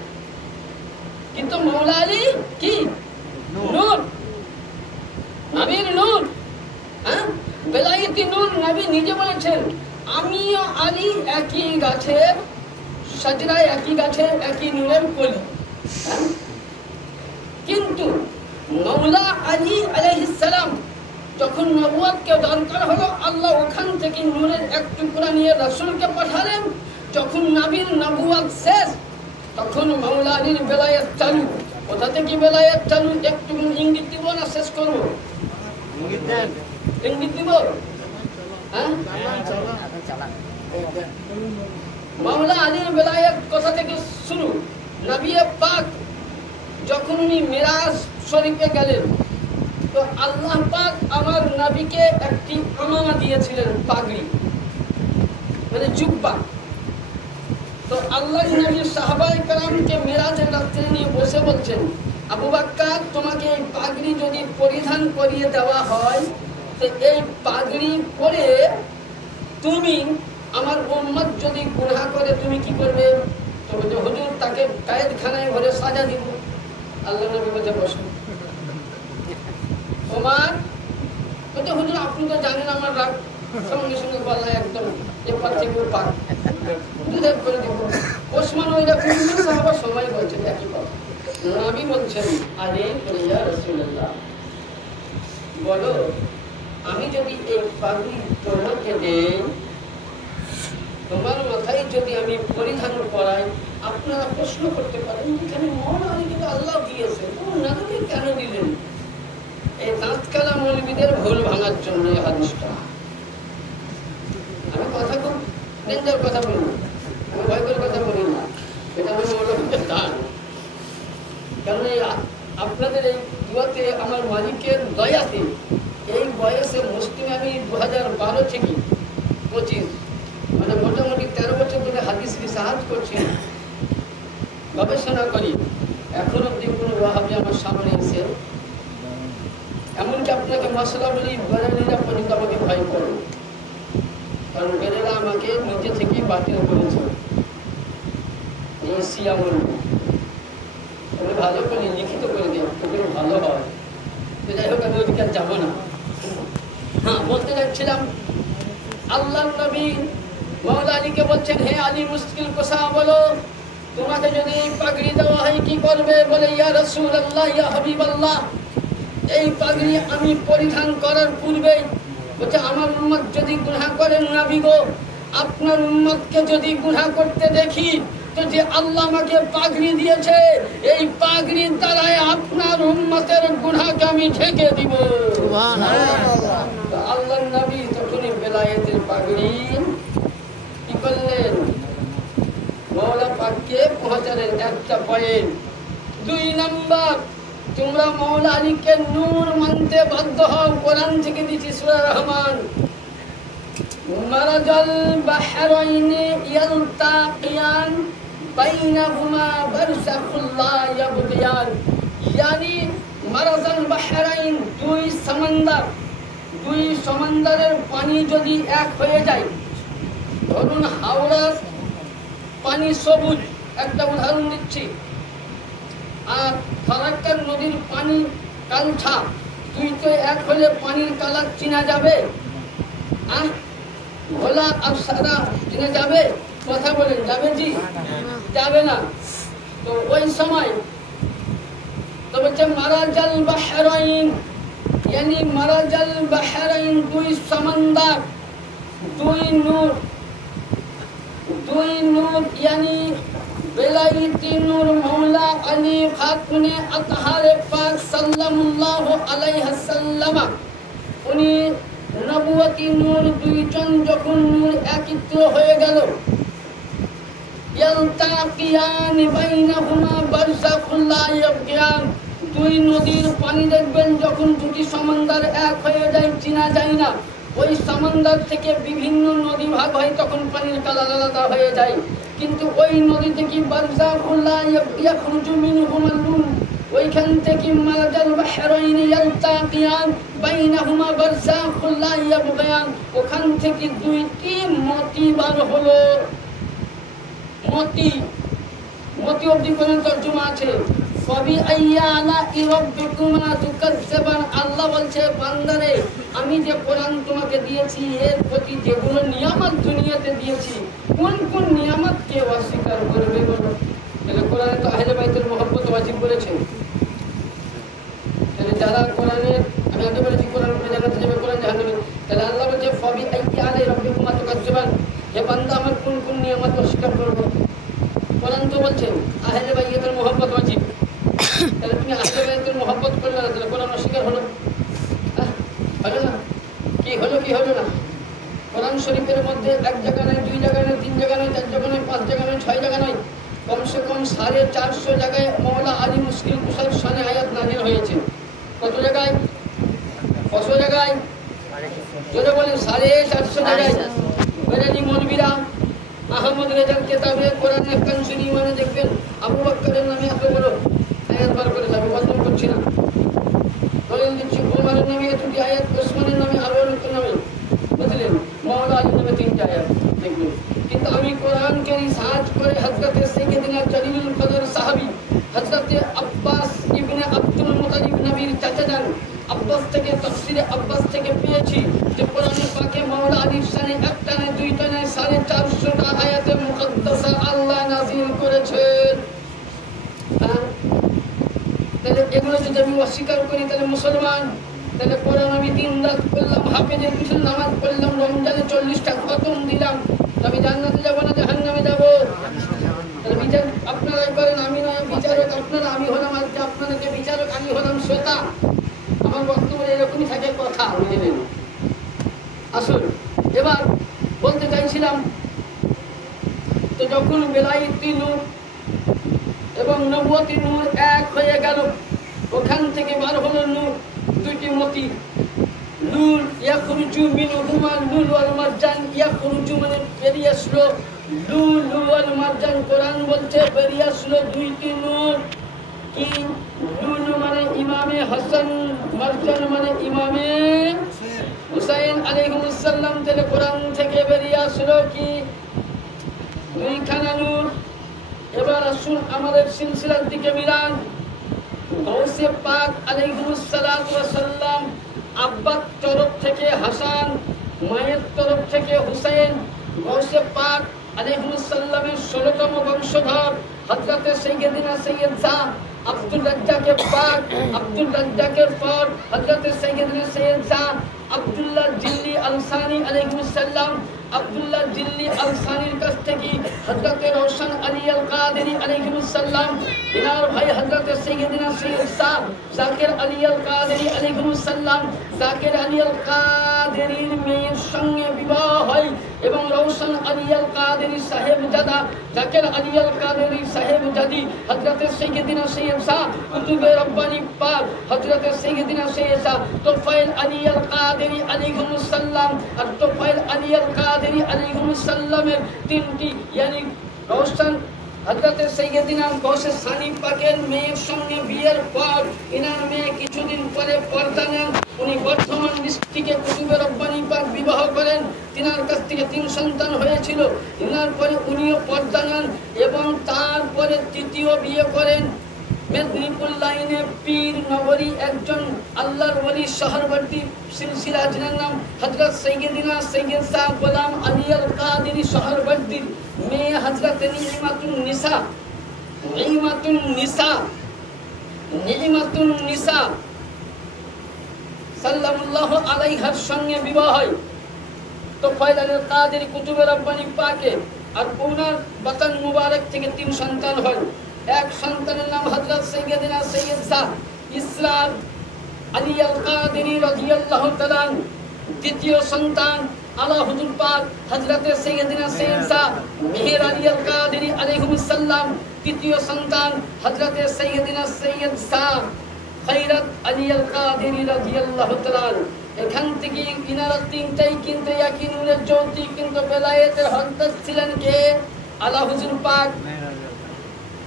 কিন্তু মাওলা আলী কি? নূর, নবীর নূর। হ্যাঁ, বেলায়েতি নূর। নবী নিজে বলেছেন আমিও আলী একই গাছের সাজরায়, একই গাছের একই নূরের কলি। কিন্তু মাওলা আলী আলাইহিস সালাম যখন নবুয়তকে দরকার হলো, আল্লাহ ওখান থেকে নূরের এক টুকরা নিয়ে রাসূলকে পাঠালেন। যখন নবীর নবুয়ত শেষ, তখন মাওলা আলীর বেলায়েত চালু। কোথা থেকে বেলায়েত চালু একটু ইঙ্গিত দিব না শেষ করবো? ইঙ্গিত দিব। হ্যাঁ, মাওলা আলীর বেলায়েত কোথা থেকে শুরু? নবী পাক যখন উনি মিরাজ শরীফে গেলেন, তো আল্লাহ পাক আমার নবীকে একটি আমামা দিয়েছিলেন, পাগড়ি মানে জুব্বা। তো আল্লাহ নবী সাহাবায়ে কেরামকে মিরাজের রাত্রে নিয়ে বসে বলছেন, আবু বকর তোমাকে এই পাগড়ি যদি পরিধান করিয়ে দেওয়া হয়, তো এই পাগড়ি পরে তুমি আমার উম্মত যদি গুনাহ করে তুমি কি করবে? তো বলছে হুজুর তাকে কায়েদখানায় ভরে সাজা দিব। আল্লাহ নবী বলছে বসো। তোমার বলছে হুজুর আপনি তো জানেন আমার রাগ, সঙ্গে সঙ্গে বলা একদম এপার থেকে ওপার দুধের করে দিব। ওসমান ওই রকম সাহাবা সবাই বলছেন একই কথা। নবী বলছেন, আরে ইয়া রাসূলুল্লাহ বলো, আমি যদি এই পাগড়ি তোমাকে দেই, তোমার মাথায় যদি আমি পরিধান করাই, আপনারা প্রশ্ন করতে পারেন এখানে মাওলা আলীকে তো আল্লাহ দিয়েছে, নবীকে কেন দিলেন? এই দাঁতকালা মৌলবীদের ভুল ভাঙার জন্য এই হাদিসটা। আমি কথা খুব ডেঞ্জার কথা বলি না, আমি ভয় করে কথা বলি না, এটা আমি মৌলবীদের দান। কারণ এই আপনাদের এই দুয়াতে আমার মালিকের দয়াতে এই বয়সে মুসলিম আমি 2012 থেকে 25 মানে মোটামুটি 13 বছর ধরে হাদিস রিসার্চ করছি, গবেষণা করি। এখন অব্দি কোনো ওয়াহাবি আমার সামনে এসে, এমনকি আপনাকে মশলা বলি, বেরেলিরা পর্যন্ত আমাকে ভয় করে, কারণ বেরেলা আমাকে নিজে থেকেই বাতিল করেছে। এই শিয়া বলবো আমি ভালো করে লিখিত করে দিই, তোকে ভালো হয়। তো যাই হোক আমি ওইদিকে যাবো না। হ্যাঁ, বলতে যাচ্ছিলাম, আল্লাহ নবী মাওলা আলীকে বলছেন, হে আলী মুশকিল কোসা বলো, তোমাকে যদি এই পাগড়ি দেওয়া হয় কি করবে? বলে ইয়া রাসূলুল্লাহ, ইয়া হাবিবাল্লাহ, এই পাগড়ি আমি পরিধান করার পূর্বে বলছে আমার উম্মত যদি গুনাহ করে, নবী গো আপনার উম্মতকে যদি গুনাহ করতে দেখি, তো যে আল্লাহ আমাকে পাগড়ি দিয়েছে, এই পাগড়ির দ্বারাই আপনার উম্মতের গুনাহকে আমি ঢেকে দিব। সুবহানাল্লাহ। আল্লাহর নবী তখনই বেলায়েতের পাগড়ি কি করলেন? মাওলা পাককে পৌঁছালেন। একটা পয়েন্ট। 2 নাম্বার, তোমরা মাওলা আলীকে নূর মানতে বাধ্য হও। কোরআন থেকে দিচ্ছি, সূরা রহমান, মারাজাল বাহরাইনি ইয়ালতাকিয়ান বাইনাহুমা বারযাখুল লা ইয়াবগিয়ান। ইয়ানি মারাজাল বাহরাইন, 2 সমুদ্র, 2 সমুদ্রের পানি যদি এক হয়ে যায়, ধরুন হাওড়ার পানি সবুজ, একটা উদাহরণ দিচ্ছি, আর ফারাক্কার নদীর পানি কালছা, দুইটো এক হলে পানির কালার চেনা যাবে? ঘোলা আর সাদা চেনা যাবে? কথা বলেন, যাবে? জি যাবে না। তো ওই সময় তো বলছে মারাজাল বাহরাইন, यानी মারাজাল বাহরাইন, 2 সমুদ্র, 2 নূর, 2 নূর यानी বেলায়েতি নূর মাওলা আলী খাতুনে আতহারে পাক সাল্লাল্লাহু আলাইহি সাল্লাম, উনি নবুয়তি নূর, 2 জন যখন নূর একত্র হয়ে গেল, ইয়ালতাকিয়ান বাইনাহুমা বারযাখুল লা ইয়াবগিয়ান, 2 নদীর পানি দেখবেন যখন 2টি সমুদ্র এক হয়ে যায়, চেনা যায় না। ওই সমুদ্র থেকে বিভিন্ন নদী ভাগ হয়, তখন পানির কালার আলাদা হয়ে যায়। কিন্তু ওই নদী থেকে বারযাখুল লা ইয়াখরুজু মিনহুমা নূর, ওইখান থেকে মারাজাল বাহরাইন ইয়ালতাকিয়ান বাইনাহুমা বারযাখুল লা ইয়াবগিয়ান, ওখান থেকে 2টি মতি বার হলো। মতি, মতি অবধি কোন তর্জমা আছে? সবি আইয়ালা ইরাব্বিকুমা তুকাজ্জাবান। আল্লাহ বলছে, বান্দারে আমি যে কোরআন তোমাকে দিয়েছি, এর প্রতি যেগুলো নিয়ামত দুনিয়াতে দিয়েছি, কোন কোন নিয়ামতকে অস্বীকার করবে বলো? তাহলে কোরআনে তো আহলে বাইতের মহব্বত ওয়াজিব বলেছে। তাহলে যারা কোরআনের, আমি আগে বলেছি কোরআন পড়ে জান্নাতে যাবে, কোরআন জাহান্নামে। তাহলে আল্লাহ বলছে সবি আইয়ালা ইরাব্বিকুমা তুকাজ্জাবান, হে বান্দা আমার কোন কোন নিয়ামত অস্বীকার করবে? কোরআন তো বলছে আহলে বাইতের মহব্বত ওয়াজিব। হলো না? কি হলো না? কোরআন শরীফের মধ্যে এক জায়গা নয়, দুই জায়গা নয়, তিন জায়গা নয়, চার জায়গা নয়, পাঁচ জায়গা নয়, ছয় জায়গা নয়, কমসে কম 450 জায়গায় মওলা আলী মুশকিল কুশাইর শানে আয়াত নাযিল হয়েছে। কত জায়গায়? কত জায়গায়? জোরে বলেন। 450 জায়গায়। বেরেলি মৌলবীরা আহমদ রেজার কেতাবে কোরআনের কানসুরি মানে দেখবেন আবু বকরের নামে এত বড় আয়াত বার করে যাবে, বদনাম করছি না, দলিল দিচ্ছি। ওমরের নামে এতটি আয়াত, ওসমানের নামে আরো অনেকের নামে, বুঝলেন? মওলা আলীর নামে 3টা আয়াত দেখবেন। কিন্তু আমি কোরআনকে রিসার্চ করে হযরতে সাইয়্যিদিনা জলিলুল কদর সাহাবী হযরতে আব্বাস ইবনে আব্দুল মুত্তালিব নবীর চাচা যান আব্বাস থেকে, তাফসীরে আব্বাস থেকে পেয়েছি যে কোরআনে পাকে মওলা আলীর শানে একটা নয়, দুইটা নয়, 450টা আয়াতে মুকদ্দাসা আল্লাহ নাযিল করেছেন। তাহলে এগুলো যদি আমি অস্বীকার করি তাহলে মুসলমান। তাহলে কোরআন আমি 3 রাত পড়লাম, হাফেজের পিছনে নামাজ পড়লাম, রমজানে 40টা খতম দিলাম, আমি জান্নাতে যাব না জাহান্নামে যাব? তাহলে বিচার আপনারাই করেন, আমি নয় বিচারক আপনারা, আমি হলাম আজকে আপনাদেরকে বিচারক, আমি হলাম শ্রোতা। আমার বক্তব্য এরকমই থাকে, কথা বুঝে নেন। আসুন এবার বলতে চাইছিলাম, তো যখন বেলায়েতি নূর এবং নবুয়তি নূর এক হয়ে গেল, ওখান থেকে বার হলো নূর, দুইটি মতি নূর, ইয়াখরুজু মিনহুমা লুল ওয়াল মারজান। ইয়াখরুজু মানে বেরিয়ে আসলো, লুল ওয়াল মারজান কোরআন বলছে বেরিয়ে আসলো দুইটি নূর। কি? লুল মানে ইমামে হাসান, মারজান মানে ইমামে হুসাইন আলাইহিস সালাম। তাহলে কোরআন থেকে বেরিয়ে আসলো কি? দুইখানা নূর। এবার আসুন আমাদের সিলসিলার দিকে মিলান। গাউসে পাক আলাইহিস সালাতু ওয়াস সালাম, আব্বার তরফ থেকে হাসান, মায়ের তরফ থেকে হুসাইন। গাউসে পাক আলাইহিস সালামের 16তম বংশধর হযরতে সাইয়্যিদিনা সাইয়্যিদ শাহ আব্দুর রাজ্জাকের পাক, আব্দুর রাজ্জাকের পর হযরতে সাইয়্যিদিনা সাইয়্যিদ শাহ আব্দুল্লাহ জিল্লি আল-সানি আলাইহিস সালাম। আব্দুল্লাহ জিল্লি আল-সানির কাছ থেকে হযরতে রওশন আলী আল-কাদেরী আলাইহিস সালাম, ইনার ভাই হযরতে সাইয়্যিদিনা সাইয়্যিদ শাহ জাকির আলী আল-কাদেরী আলাইহিস সালাম। জাকির আলী আল-কাদেরীর মেয়ের সঙ্গে বিবাহ হয় এবং রওশন আলী আল-কাদেরী সাহেবজাদা জাকির আলী আল-কাদেরী সাহেবজাদি হযরতে সাইয়্যিদিনা সাইয়্যিদ শাহ কুতুবে রব্বানী পাক হযরতে সাইয়্যিদিনা সাইয়্যিদ শাহ তোফায়েল আলী আল-কাদেরী আলাইহিস সালাম আর তোফায়েল আলী আল-কাদেরী আলাইহিস সালামের 3টি, yani রওশন হযরতে সাইয়্যিদিনা গাউসে সানি পাকের মেয়ের সঙ্গে বিয়ের পর ইনার মেয়ে কিছুদিন পরে পর্দা নেন। উনি বর্ধমান ডিস্ট্রিক্টে কুতুবে রব্বানী পাক বিবাহ করেন। তিনার কাছ থেকে 3 সন্তান হয়েছিল। ইনার পরে উনিও পর্দা নেন এবং তারপরে 3য় বিয়ে করেন। মেদিনীপুর লাইনে পীর নগরী একজন আল্লাহর ওলি শহরবর্তী সিলসিলা, যিনার নাম হযরত সাইয়্যিদিনা সাইয়্যিদ শাহ গোলাম আলী আল-কাদেরী শহরবর্তীর মেয়ে হযরত নিমাতুন নিসা, নিমাতুন নিসা, নিমাতুন নিসা সাল্লাল্লাহু আলাইহার সঙ্গে বিবাহ হয়। তো তোফায়েল আল-কাদেরী কুতুবে রব্বানী পাকে আর ওনার বতন মুবারক থেকে 3 সন্তান হয়। এক সন্তানের নাম হযরত সাইয়্যিদিনা সাইয়্যিদ শাহ ইসরার আলী আল-কাদেরী রাদিয়াল্লাহু তাআলা। দ্বিতীয় সন্তান আলা হুজুর পাক হযরতে সাইয়্যিদিনা সাইয়্যিদ শাহ মেহের আলী আল-কাদেরী আলাইহিস সালাম। তৃতীয় সন্তান হযরতে সাইয়্যিদিনা সাইয়্যিদ শাহ খায়রাত আলী আল-কাদেরী রাদিয়াল্লাহু তাআলা। এখান থেকে ইনারা 3টাই কিন্তু একই নূরের জ্যোতি, কিন্তু বেলায়েতের হকদার ছিলেন কে? আলা হুজুর পাক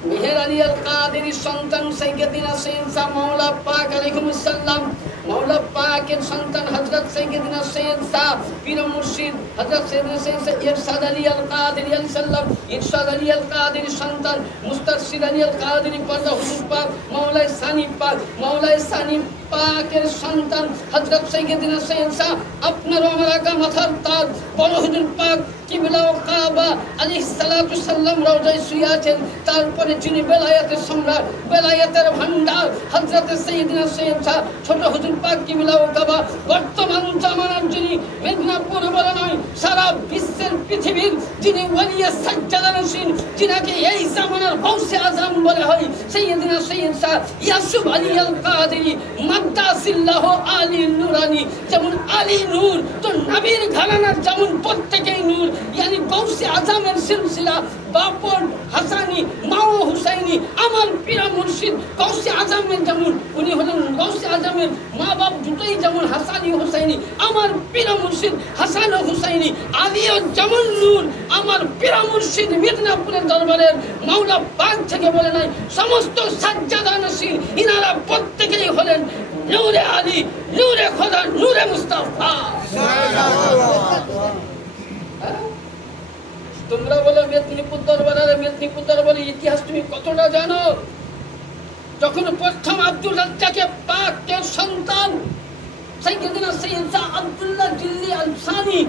মেহের আলী আল-কাদেরীর সন্তান সাইয়্যিদিনা সাইয়্যিদ শাহ মাওলা পাক আলাইহিস সালাম। মাওলা পাকের সন্তান হযরত সাইয়্যিদিনা সাইয়্যিদ শাহ পীর মুর্শিদ হযরত সাইয়্যিদিনা সাইয়্যিদ শাহ ইরশাদ আলী আল-কাদেরী আলাইহিস সালাম। ইরশাদ আলী আল-কাদেরীর সন্তান মুস্তারশিদ আলী আল-কাদেরী পর্দা হুজুর পাক মাওলা সানি পাক, মাওলা সানি পাকের সন্তান হযরত সাইয়্যিদিনা সাইয়্যিদ শাহ আপনার আমার আকা মাথার তাজ বড় হুজুর পাক কিবলা ও কাবা আলাইহিস সালাতু সাল্লাম রওজায় শুয়ে আছেন। তারপরে যিনি বেলায়েতের সম্রাট, বেলায়েতের ভান্ডার হযরত সাইয়্যিদিনা সাইয়্যিদ শাহ ছোট হুজুর পাক কিবলা ও কাবা, বর্তমান জামানার যিনি মেদিনীপুর বলে নয় সারা বিশ্বের পৃথিবীর যিনি ওলিয়ে সাজ্জাদা নশীন, যিনাকে এই জামানার গাউসে আজম বলে হয় সাইয়্যিদিনা সাইয়্যিদ শাহ ইয়াসুফ আলী আল-কাদেরী মাদ্দাসিল্লাহু আলী নুরানি। যেমন আলী নূর, তো নবীর ঘরানার যেমন প্রত্যেকেই নূর, ইয়ানি গৌসে আজমের সিলসিলা বাপন হাসানি মাও হুসাইনি, আমার পীর মুর্শিদ গৌসে আজমের যেমন উনি হলেন গৌসে আজমের মা বাপ দুটোই যেমন হাসানি হুসাইনি, আমার পীর মুর্শিদ হাসান ও হুসাইনি। আলীও যেমন নূর, আমার পীর মুর্শিদ মিদনাপুরের দরবারের মাওলা পাক থেকে বলে নাই সমস্ত সাজ্জাদা নসীর ইনারা প্রত্যেকেই হলেন নূরে আলী, নূরে খোদা, নূরে মুস্তাফা। তোমরা বলো মেদিনীপুর দরবারের, মেদিনীপুর দরবারের ইতিহাস তুমি কতটা জানো? যখন প্রথম আব্দুল রাজ্জাকে পাকের সন্তান সাইয়েদনা সৈয়দ শাহ আব্দুল্লাহ জিল্লি আল-সানি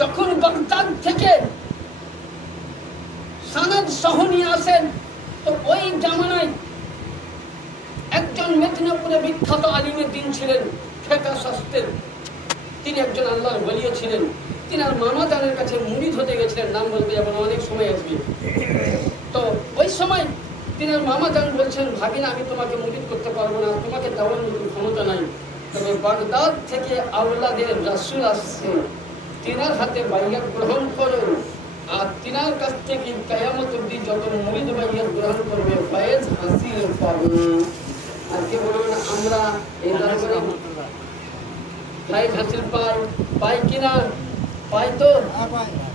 যখন বাগদাদ থেকে সনদ সহ নিয়ে আসেন, তো ওই জামানায় একজন মেদিনীপুরে বিখ্যাত আলিমের দিন ছিলেন ফেকা শাস্ত্রের, তিনি একজন আল্লাহর ওলি ছিলেন। তিনার মামা জানের কাছে মুরিদ হতে গেছিলেন, নাম বলতে যাবেন অনেক সময় আসবে। তো ওই সময় তিনার মামা জান বলছেন, ভাগিনা আমি তোমাকে মুরিদ করতে পারবো না, তোমাকে দেওয়ার মতো ক্ষমতা নাই, তবে বাগদাদ থেকে আওলাদের রাসূল আসছে, তিনার হাতে বাইয়াত গ্রহণ করো, আর তিনার কাছ থেকে কিয়ামত অবধি যত মুরিদ বাইয়াত গ্রহণ করবে ফয়েজ হাসিল পাবে। আর কে বলবেন আমরা এই দরবারে ফয়েজ হাসিল পাই কিনা? পাই তো,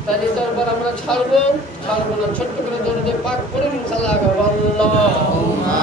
তাহলে দরবার আমরা ছাড়বো না, ছোট্ট করে দরজে পাক করে ইনশাআল্লাহ আল্লাহুম্মা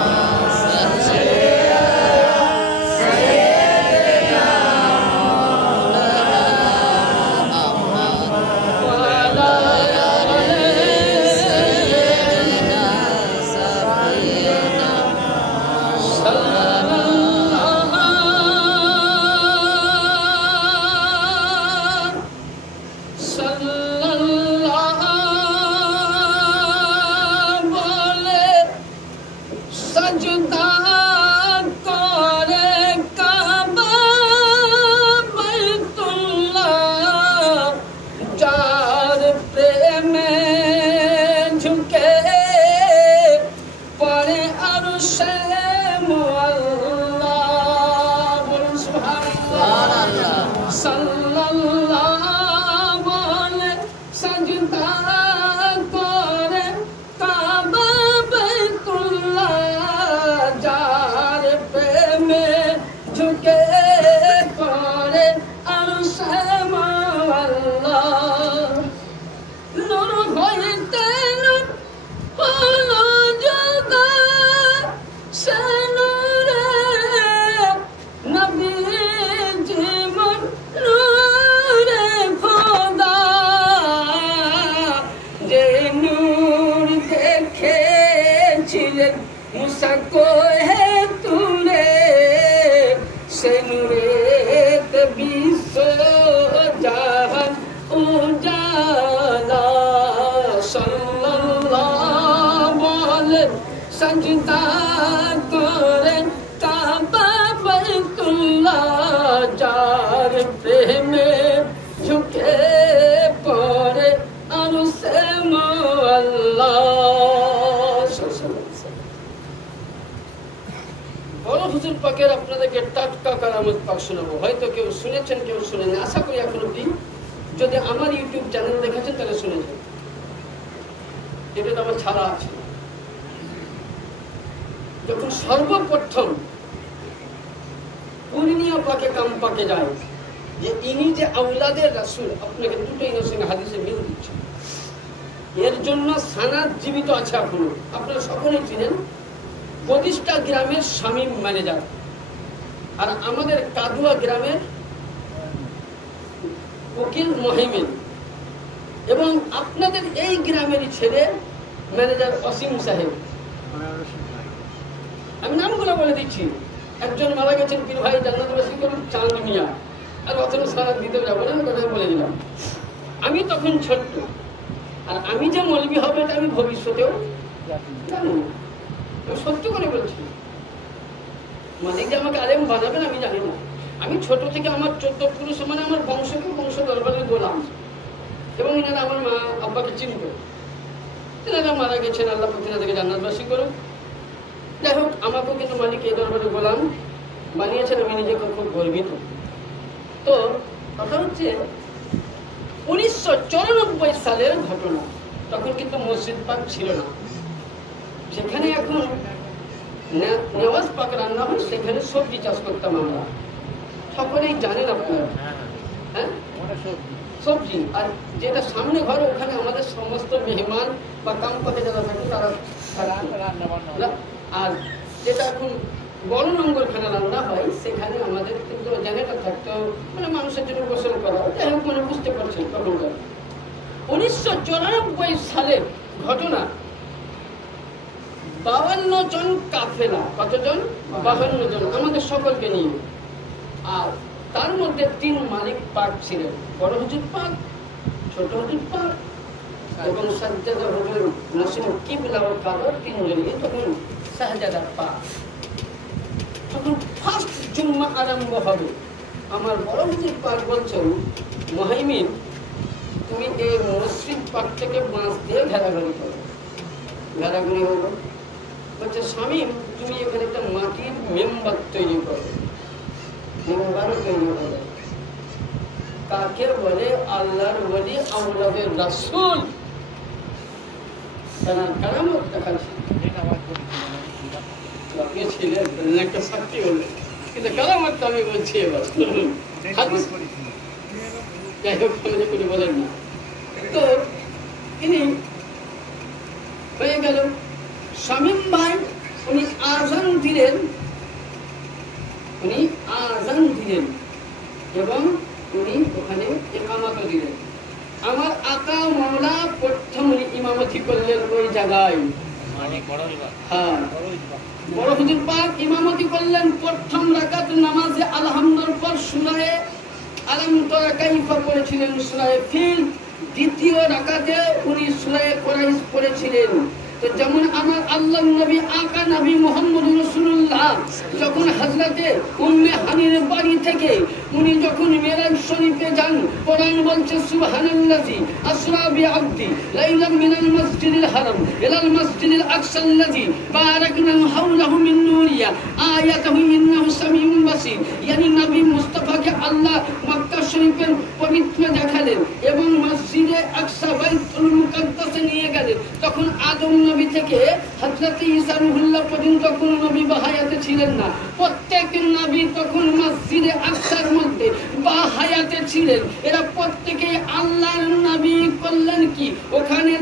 আপনাদেরকে টাটকা কারামত পাক শোনাবো। হয়তো কেউ শুনেছেন, কেউ শুনেনি, আশা করি এখন অব্দি যদি আমার ইউটিউব চ্যানেল দেখেছেন তাহলে শুনেছেন, এটা তো আমার ছাড়া আছে। যখন সর্বপ্রথম পূর্ণিয়া পাকে কাম পাকে যায় যে ইনি যে আওলাদের রাসূল, আপনাকে দুটো ইনার সঙ্গে হাদিসে মিল দিচ্ছে, এর জন্য সানাদ জীবিত আছে এখনো। আপনারা সকলেই চিনেন বদিষ্টা গ্রামের শামীম ম্যানেজার, আর আমাদের কাদুয়া গ্রামের উকিল মহিমিন, এবং আপনাদের এই গ্রামেরই ছেলে ম্যানেজার অসীম সাহেব। আমি নামগুলো বলে দিচ্ছি। একজন মারা গেছেন পীর ভাই জান্নাতবাসী করুন চাঁদ মিয়া, আর অথচ সারা দিতে যাবো না, কথা বলে দিলাম। আমি তখন ছোট্ট, আর আমি যে মৌলবি হবে এটা আমি ভবিষ্যতেও জানি না, আমি সত্য করে বলছি। মালিক যে আমাকে আলেম বানাবেন আমি জানি না। আমি ছোট থেকে আমার 14 পুরুষ মানে আমার বংশ দরবারের গোলাম, এবং এনারা আমার মা আব্বাকে চিনত। তেনারা মারা গেছেন, আল্লাহ তেনাদেরকে জান্নাতবাসী করুন। যাই হোক, আমাকেও কিন্তু মালিক এই দরবারে গোলাম বানিয়েছেন, আমি নিজেকে খুব গর্বিত। তো কথা হচ্ছে 1994 সালের ঘটনা। তখন কিন্তু মসজিদ পাক ছিল না, যেখানে এখন নেওয়াজ পাক রান্না হয় সেখানে সবজি চাষ করতাম আমরা, সকলেই জানেন আপনারা। হ্যাঁ, সবজি। আর যেটা সামনে ঘর ওখানে আমাদের সমস্ত মেহমান বা কাম পাকে যারা থাকে তারা থাকতো। আর যেটা এখন বড় নম্বরখানা রান্না হয় সেখানে আমাদের কিন্তু জেনারেটর থাকতো, মানে মানুষের জন্য গোসল করা। যাই হোক, মানে বুঝতে পারছেন তখনকার 1994 সালের ঘটনা। 52 জন কাফেলা, কতজন? 52 জন, আমাদের সকলকে নিয়ে। আর তার মধ্যে 3 মালিক পাক ছিলেন, বড় হুজুর পাক, ছোট হুজুর পাক এবং সাজ্জাদা হুজুর নাসিম কিবলা ও কাদর, 3 জনই তখন শাহজাদার পাক। তখন ফার্স্ট জুম্মা আরম্ভ হবে। আমার বড় হুজুর পাক বলছেন, মুহাইমিন তুমি এই মসজিদ পাক থেকে বাঁশ দিয়ে ঘেরাঘুরি করো। ঘেরাঘুরি হলো, বলছে শামীম তুমি এখানে একটা মাটির মেম্বার তৈরি করো। মেম্বারও তৈরি হবে। কাকে বলে? আল্লাহর ওলি, আওলাদের রাসূল। তারা কারামত দেখাচ্ছে, ছিলেন একটা শক্তি হলে, কিন্তু কারামত আমি বলছি এবার। যাই হোক, আমাদের কোনো বলেন না। তো ইনি হয়ে গেল শামীম ভাই, উনি আজান দিলেন, এবং উনি ওখানে ইকামত দিলেন। আমার আকা মাওলা প্রথম উনি ইমামতি করলেন ওই জায়গায়। হ্যাঁ, বড় হুজুর পাক ইমামতি করলেন। প্রথম রাকাত নামাজে আলহামদুর পর সূরা আলাম তারা কাইফা পড়েছিলেন, সূরা ফিল। দ্বিতীয় রাকাতে উনি সূরা কুরাইশ পড়েছিলেন। তো যেমন আমার আল্লাহর নবী আকা নবী মুহাম্মদ রাসূলুল্লাহ যখন হযরতে উম্মে হানির বাড়ি থেকে উনি যখন মেরাজ শরীফে যান, কোরআন বলছে সুবহানাল্লাযী আসরা বিআবদি লাইলাম মিনাল মসজিদিল হারাম ইলাল মসজিদিল আকসাল্লাযী বারাকনা হাওলাহু মিন নূরিয়া আয়াতুহু ইন্নাহু সামিউন বাসীর। yani নবী মুস্তাফাকে আল্লাহ মক্কা শরীফের পবিত্র দেখালেন এবং মসজিদে আকসা বাইতুল মুকাদ্দাসে নিয়ে গেলেন। তখন আদম নবী থেকে হযরত ঈসা রূহুল্লাহ পর্যন্ত কোন নবী বাহায়াতে ছিলেন না। প্রত্যেক নবী তখন মসজিদে আকসার মধ্যে বাহায়াতে ছিলেন। এরা প্রত্যেকেই আল্লাহর নবী করলেন কি, ওখানে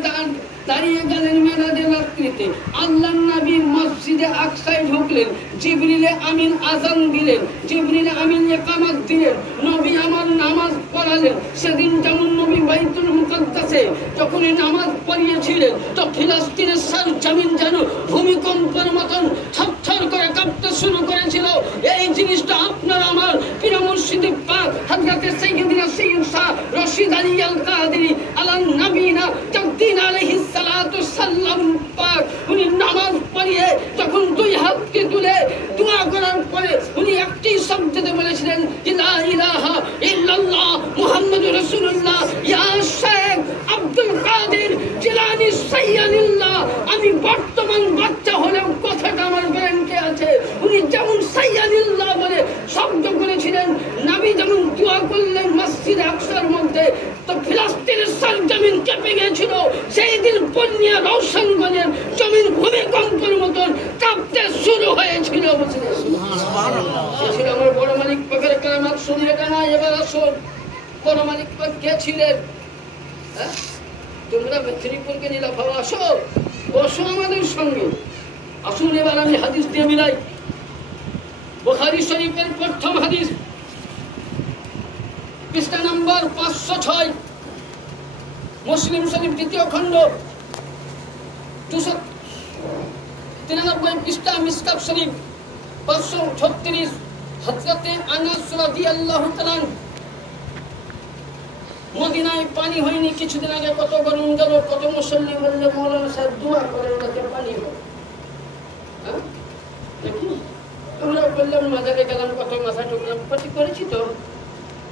দাঁড়িয়ে গেলেন মেরাজের রাত্রিতে। আল্লাহর নবী মসজিদে আকসায় ঢুকলেন, জিবরিল আমিন আযান দিলেন, জিবরিল আমিন ইকামত দিলেন, নবী আমার নামাজ পড়ালেন। সেদিন যেমন নবী বাইতুল মুকাদ্দাসে যখন নামাজ পড়িয়েছিলেন, তো ফিলিস্তিনের সরজমিন যেন ভূমিকম্পের মতন ছটছট করে কাঁপতে শুরু করেছিল। এই জিনিসটা আপনার আমার প্রিয় মুর্শিদ পাক হযরত সাইয়্যিদিনা সাইয়্যিদ শাহ রশিদ আলী আল কাদেরী আলান নবীনা জাদ্দিন আলাইহিস সালাতু সাল্লাম পাক উনি নামাজ পড়িয়ে যখন 2 হাতকে তুলে দোয়া করার পরে উনি একটি শব্দতে বলেছিলেন, লা ইলাহা ইল্লাল্লাহ মুহাম্মাদুর রাসূলুল্লাহ ইয়া শেখ আব্দুল কাদের জিলানী সাইয়্যিদুল্লাহ। আমি বর্তমান বাচ্চা হলেও কথাটা আমার ব্রেনকে আছে। উনি যেমন সাইয়্যিদুল্লাহ বলে শব্দ করেছিলেন, নবী যেমন দোয়া করলেন মসজিদে আকসার মধ্যে, তো ফিলিস্তিনের সরজমিন কেঁপে গিয়েছিল। সেই দিন পূর্ণিয়া রওশনগঞ্জের জমিন ভূমিকম্পের মতন কাঁপতে শুরু হয়েছিল। সুবহানাল্লাহ। ছিল আমার বড় মালিক পাকের কারামাত। শুনলে কেন? এবার আসুন, বড় মালিক পাক কে ছিলেন? হ্যাঁ, তোমরা মেদিনীপুরকে নিলাফা আসো, বসো আমাদের সঙ্গে। আসুন এবার আমি হাদিস দিয়ে মিলাই। বুখারী শরীফের প্রথম হাদিস, পৃষ্ঠা নাম্বার 506, মুসলিম শরীফ দ্বিতীয় খণ্ড 293 পৃষ্ঠা, মিসকাত শরীফ 536, হযরতে আনাস রাদিয়াল্লাহু তাআলা। মদিনায় পানি হয়নি কিছুদিন আগে, কত গরম গেল, কত মুসল্লি বললে মৌলানা সাহেব দোয়া করেন যাতে পানি হয়। হ্যাঁ, দেখি আমরা বললাম মাজারে গেলাম, কত মাথা টুকলাম, ক্ষতি করেছি তো।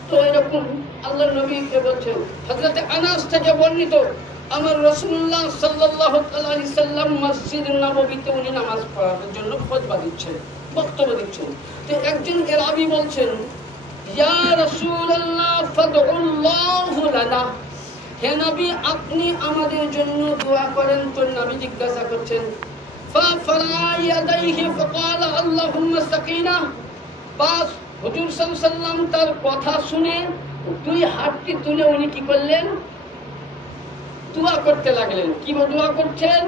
তো এরকম আল্লাহর নবীকে বলছেন, হযরতে আনাস থেকে বর্ণিত, আমার রাসূলুল্লাহ সাল্লাল্লাহু আলাইহি সাল্লাম মসজিদ নববীতে উনি নামাজ পড়ার জন্য খুতবা দিচ্ছেন। বক্তব্য দিচ্ছেন। তো একজন রাবী বলছেন, ইয়া রাসূলুল্লাহ ফাদউল্লাহু লানা, হে নবী আপনি আমাদের জন্য দোয়া করেন। তো নবী জিজ্ঞাসা করছেন, ফাফরা ইয়াদাইহি ফাকাল আল্লাহুম্মা সাকিনা। বাস হুজুর সাল্লাল্লাহু আলাইহি ওয়াসাল্লাম তার কথা শুনে দুই হাতটি তুলে উনি কি করলেন? দোয়া করতে লাগলেন। কি দোয়া করছেন?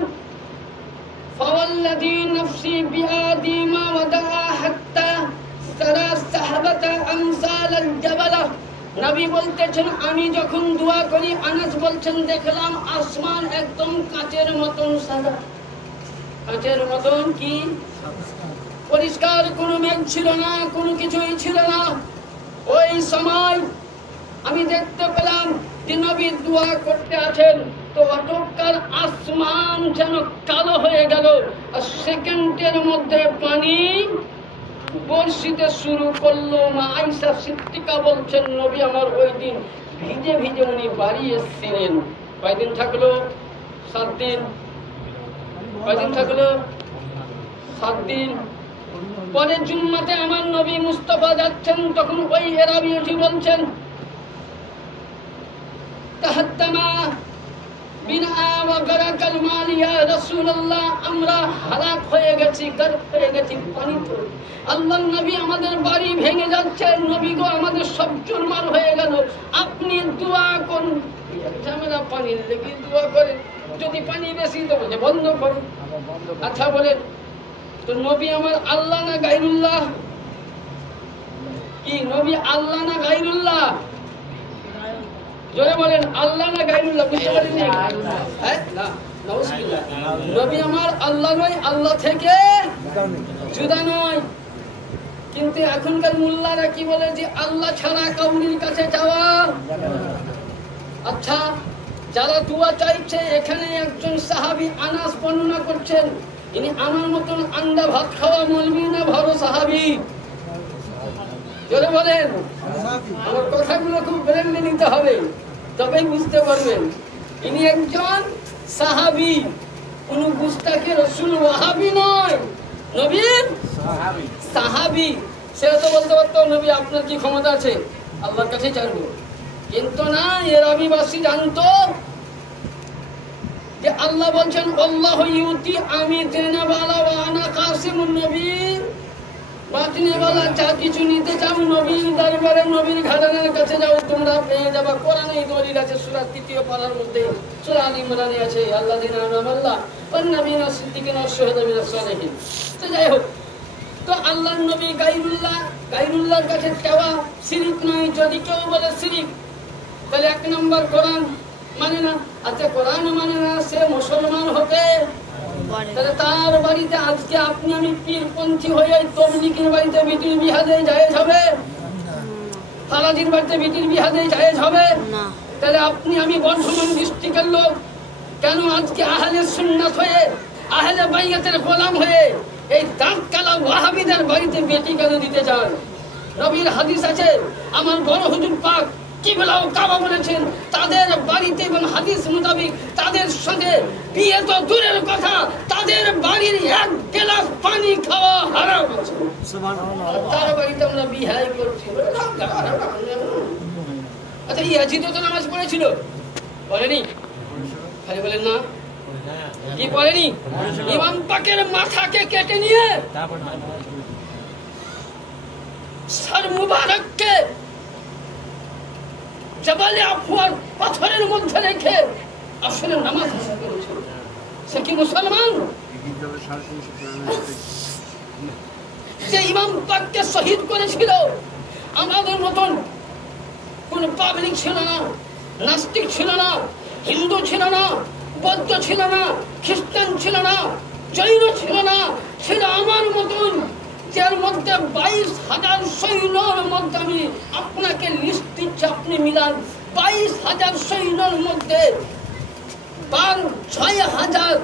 ফাওয়াল্লাযী নাফসি বিয়াদি মা ওয়াদা হাত্তা সারা সাহাবাতা আমসালাল জাবালা। নবী বলতেছেন আমি যখন দোয়া করি, আনাস বলছেন দেখলাম আসমান একদম কাচের মতন সাদা। কাচের মতন কি পরিষ্কার, কোনো মেঘ ছিল না, কোনো কিছুই ছিল না। ওই সময় আমি দেখতে পেলাম যে নবী দোয়া করতে আছেন। তো অতঃপর আসমান যেন কালো হয়ে গেল, আর সেকেন্ডের মধ্যে পানি বর্ষিতে শুরু করলো। মা আয়েশা সিদ্দিকা বলছেন নবী আমার ওই দিন ভিজে ভিজে উনি বাড়ি এসেছিলেন। কয়দিন থাকলো? 7 দিন। কয়দিন থাকলো? 7 দিন। পরে জুম্মাতে আমার নবী মুস্তাফা যাচ্ছেন, তখন ওই রাবী উঠে বলছেন, তাহাত্তামা বিনা ওয়া গারাকাল মাল ইয়া রাসূলুল্লাহ, আমরা হালাক হয়ে গেছি, গর্ক হয়ে গেছি পানিতে। আল্লাহর নবী আমাদের বাড়ি ভেঙে যাচ্ছে, নবী গো আমাদের সব চুরমার হয়ে গেল, আপনি দোয়া করুন। ঝামেলা পানির লেগে দোয়া করেন, যদি পানি বেশি তো বলে বন্ধ করুন। আচ্ছা বলেন তো নবী আমার আল্লাহ না গায়রুল্লাহ? কি নবী আল্লাহ না গায়রুল্লাহ? জোরে বলেন আল্লাহ না গায়রুল্লাহ? বুঝতে পারেন হ্যাঁ না? নাউজুবিল্লাহ। নবী আমার আল্লাহ নয়, আল্লাহ থেকে জুদা নয়। কিন্তু এখনকার মোল্লারা কি বলে যে আল্লাহ ছাড়া কাউরির কাছে যাওয়া। আচ্ছা যারা দোয়া চাইছে, এখানে একজন সাহাবী আনাস বর্ণনা করছেন, ইনি আমার মতন আন্ডা ভাত খাওয়া মৌলবি না বড় সাহাবী? জোরে বলেন। আমার কথাগুলো খুব ব্রেনে নিতে হবে, তবেই বুঝতে পারবেন। ইনি একজন সাহাবী, কোন গুস্তাকে রাসূল ওয়াহাবী নয়, নবীর সাহাবী। সে তো বলতে পারতো নবী আপনার কি ক্ষমতা আছে, আল্লাহর কাছে চাইবো, কিন্তু না, এ রাবীবাসী জানতো যে আল্লাহ বলছেন আল্লাহু ইউতি, আমি দেনেওয়ালা ওয়া আনা কাসিমুন নবী, বাতিনেওয়ালা। যা কিছু নিতে চাও নবীর দরবারে, নবীর ঘরানার কাছে যাও, তোমরা পেয়ে যাবে। কোরআনে দলিল আছে, সূরা 3 পারার মধ্যে, সূরা আলী ইমরানে আছে, আল্লাযিনা আনামাল্লাহ ওয়ান নবিয়্যিনা সিদ্দিকিনা ওয়াশ শুহাদা মিনাস সালিহিন। তো যাই হোক, তো আল্লাহর নবী গায়রুল্লাহর কাছে চাওয়া শিরক নয়। যদি কেউ বলে শিরক, তাহলে 1 নম্বর কোরআন মানে না। আচ্ছা কোরআন মানে না, সে মুসলমান হতে, তাহলে তার বাড়িতে আজকে আপনি আমি পীরপন্থী হয়ে তবলিগের বাড়িতে বিটির বিয়া দিয়ে জায়েজ হবে? ফালাদির বাড়িতে বিটির বিয়া দিয়ে জায়েজ হবে? তাহলে আপনি আমি বর্ধমান ডিস্ট্রিক্টের লোক, কেন আজকে আহলে সুন্নাত হয়ে, আহলে বাইয়াতের গোলাম হয়ে এই দাঁতকালা ওয়াহাবীদের বাড়িতে বেটি কেন দিতে চান? নবীর হাদিস আছে, আমার বড় হুজুর পাক কিবলা ও কাবা বলেছেন, তাদের বাড়িতে এবং হাদিস মোতাবেক তাদের সঙ্গে বিয়ে তো দূরের কথা, তাদের বাড়ির 1 গ্লাস পানি খাওয়া হারাম আছে। সুবহানাল্লাহ। তার বাড়িতে আমরা বিহাই করছি। আচ্ছা ইয়াজিদ তো নামাজ পড়েছিল, পড়েনি? খালি বলেন না, কি পড়েনি? ইমাম পাকের মাথাকে কেটে নিয়ে সর মুবারককে জবালে আফওয়ার পাথরের মধ্যে রেখে আসলে নামাজ আদায় করেছিল। সে কি মুসলমান? যে ইমাম পাককে শহীদ করেছিল, আমাদের মতন কোন পাবলিক ছিল না, নাস্তিক ছিল না, হিন্দু ছিল না, বৌদ্ধ ছিল না, খ্রিস্টান ছিল না, জৈন ছিল না, ছিল আমার মতন, যার মধ্যে 22,000 সৈন্যর মধ্যে আমি আপনাকে লিস্ট দিচ্ছি, আপনি মিলান। 22,000 সৈন্যর মধ্যে 6,000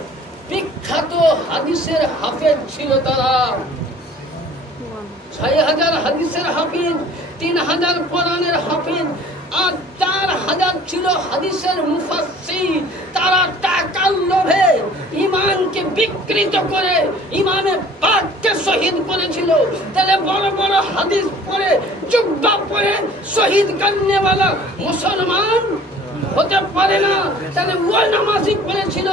বিখ্যাত হাদিসের হাফেজ ছিল। তারা 6,000 হাদিসের হাফেজ, 3,000 কোরআনের হাফেজ, আর 4,000 ছিল হাদিসের মুফাসসির। তারা টাকার লোভে ইমানকে বিকৃত করে ইমামে পাককে শহীদ করেছিল, তাহলে বড় বড় হাদিস পড়ে জুব্বা পরে শহীদ করনেওয়ালা মুসলমান হতে পারে না। তাহলে ও নামাজি পড়েছিল,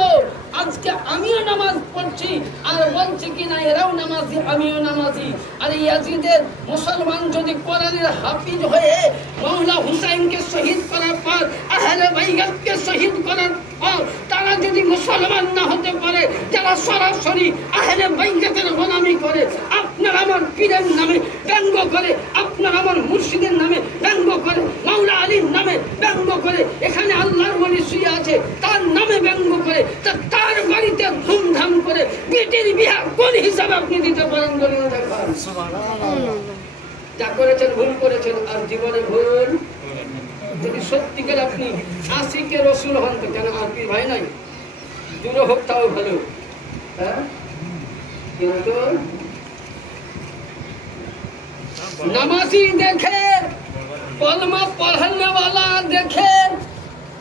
আজকে আমিও নামাজ পড়ছি আর বলছি কি না এরাও নামাজি আমিও নামাজি। আর ইয়াজিদের মুসলমান যদি কোরআনের হাফিজ হয়ে মাওলা হুসাইনকে শহীদ করার পর আহলে বাইতকে শহীদ করার পর তারা যদি মুসলমান না হতে পারে, যারা সরাসরি আহলে বাইতের গোলামি করে, আপনার আমার পীরের নামে ব্যঙ্গ করে, আপনার আমার মুর্শিদের নামে ব্যঙ্গ করে, মাওলা আলীর নামে ব্যঙ্গ করে, এখানে আল্লাহর ওলি শুয়ে আছে তার নামে ব্যঙ্গ করে, তার বাড়িতে ধুমধাম করে বেটির বিয়া কোন হিসাবে আপনি দিতে পারেন বলে দেখান। যা করেছেন ভুল করেছেন, আর জীবনে ভুল যদি সত্যিকার আপনি আশিকে রসুল হন তো কেন আর কি ভাই নাই দূরে হোক তাও ভালো, হ্যাঁ কিন্তু নামাজি দেখে কলমা পড়ানে वाला দেখে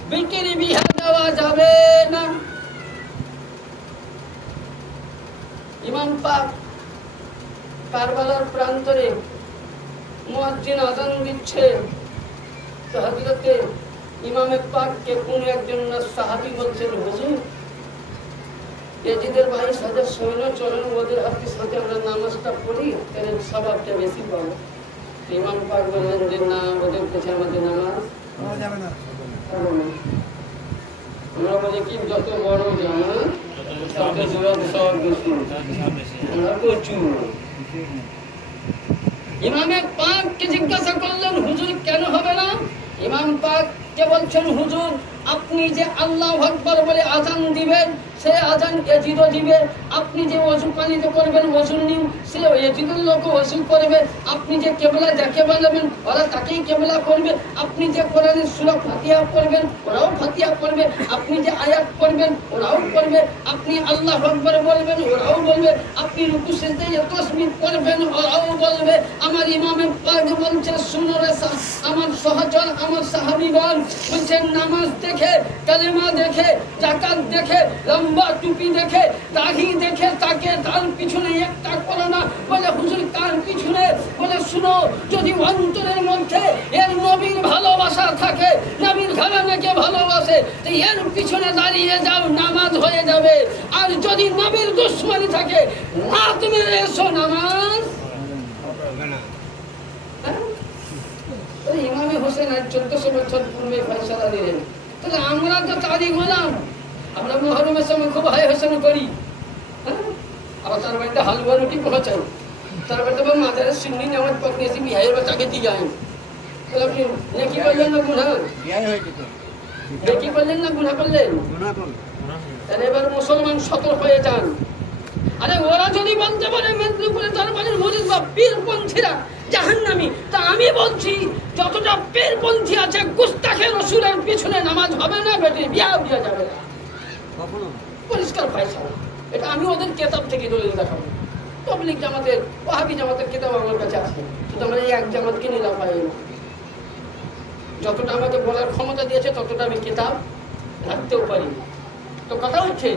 বেটির বিয়া দেওয়া যাবে না। ইমাম পাক কারবালার প্রান্তরে মুয়াজ্জিন আযান দিচ্ছে, তো হযরতে ইমামে পাককে কোন একজন সাহাবী বলছেন, হুজুর ইয়াজিদের 22,000 সৈন্য চলেন ওদের হাতে সাথে আমরা নামাজটা পড়ি, তাহলে সওয়াবটা বেশি পাবো। ইমাম পাক বললেন যে না, ওদের কাছে আমাদের নামাজ পড়া যাবে না। আমরা বলি কি যত বড় জামাত তত সওয়াব বেশি, আমরা প্রচুর। ইমামে পাককে জিজ্ঞাসা করলেন, হুজুর কেন হবে না? ইমাম পাক কে বলছেন, হুজুর আপনি যে আল্লাহু আকবার বলে আযান দিবেন, সে আযান ইয়াজিদও দিবে। আপনি যে ওযু পানিতে করবেন, ওযু নিন, সে ইয়াজিদের লোক ওযু করবে। আপনি যে কিবলা দেখে বলবেন, ওরা তাকেই কিবলা করবে। আপনি যে কোরআনের সূরা ফাতিহা পড়বেন, ওরাও ফাতিহা পড়বে। আপনি যে আয়াত পড়বেন, ওরাও পড়বে। আপনি আল্লাহু আকবার বলবেন, ওরাও বলবে। আপনি রুকু সিজদায় তাসবিহ পড়বেন, ওরাও বলবে। আমার ইমামে পাক বলছে, শুনো রে আমার সহচর, আমার সাহাবীগণ, বলছেন নামাজ দেখে, কালেমা দেখে, যাকাত দেখে, লম্বা টুপি দেখে, দাড়ি দেখে, তাকে তার পিছনে একটা করো না। বলে হুজুর কার পিছনে? বলে শুনো, যদি অন্তরের মধ্যে এর নবীর ভালোবাসা থাকে, নবীর ঘরানাকে ভালোবাসে, তো এর পিছনে দাঁড়িয়ে যাও, নামাজ হয়ে যাবে। আর যদি নবীর দুশমনী থাকে, লাত মেরে এসো, নামাজ ইমামে হোসেন আর 1400 বছর পূর্বে ফয়সালা দিলেন। তাহলে আমরা তো তারই গোলাম। আমরা মুহররমের সময় খুব হাই হোসেন করি, আবার তার বাড়িতে হালুয়া রুটি পৌঁছাই, তার বাড়িতে মাদারে সিন্নি নামাজ পড়তে এসে বিহাইয়ের বাচ্চাকে দিয়ে যায়। তাহলে আপনি নেকি করলেন না গুনাহ? নেকি করলেন না গুনাহ করলেন? তাহলে এবার মুসলমান সতর্ক হয়ে যান। আরে ওরা যদি বলতে পারে মেদিনীপুরে দরবারের মুরিদ বা পীরপন্থীরা জাহান্নামী, তা আমি বলছি যতটা পীরপন্থী আছে গুস্তাখে রাসূলের পিছনে নামাজ হবে না, বেটির বিয়াও দেওয়া যাবে না। পরিষ্কার ফয়সালা। এটা আমি ওদের কিতাব থেকে দলিল দেখাবো। তাবলীগ জামাতের, ওয়াহাবি জামাতের কিতাব আমার কাছে আছে, কিন্তু আমরা এই এক জামাতকে নিলাম পাই না। যতটা আমাকে বলার ক্ষমতা দিয়েছে ততটা আমি কিতাব রাখতেও পারি। তো কথা হচ্ছে,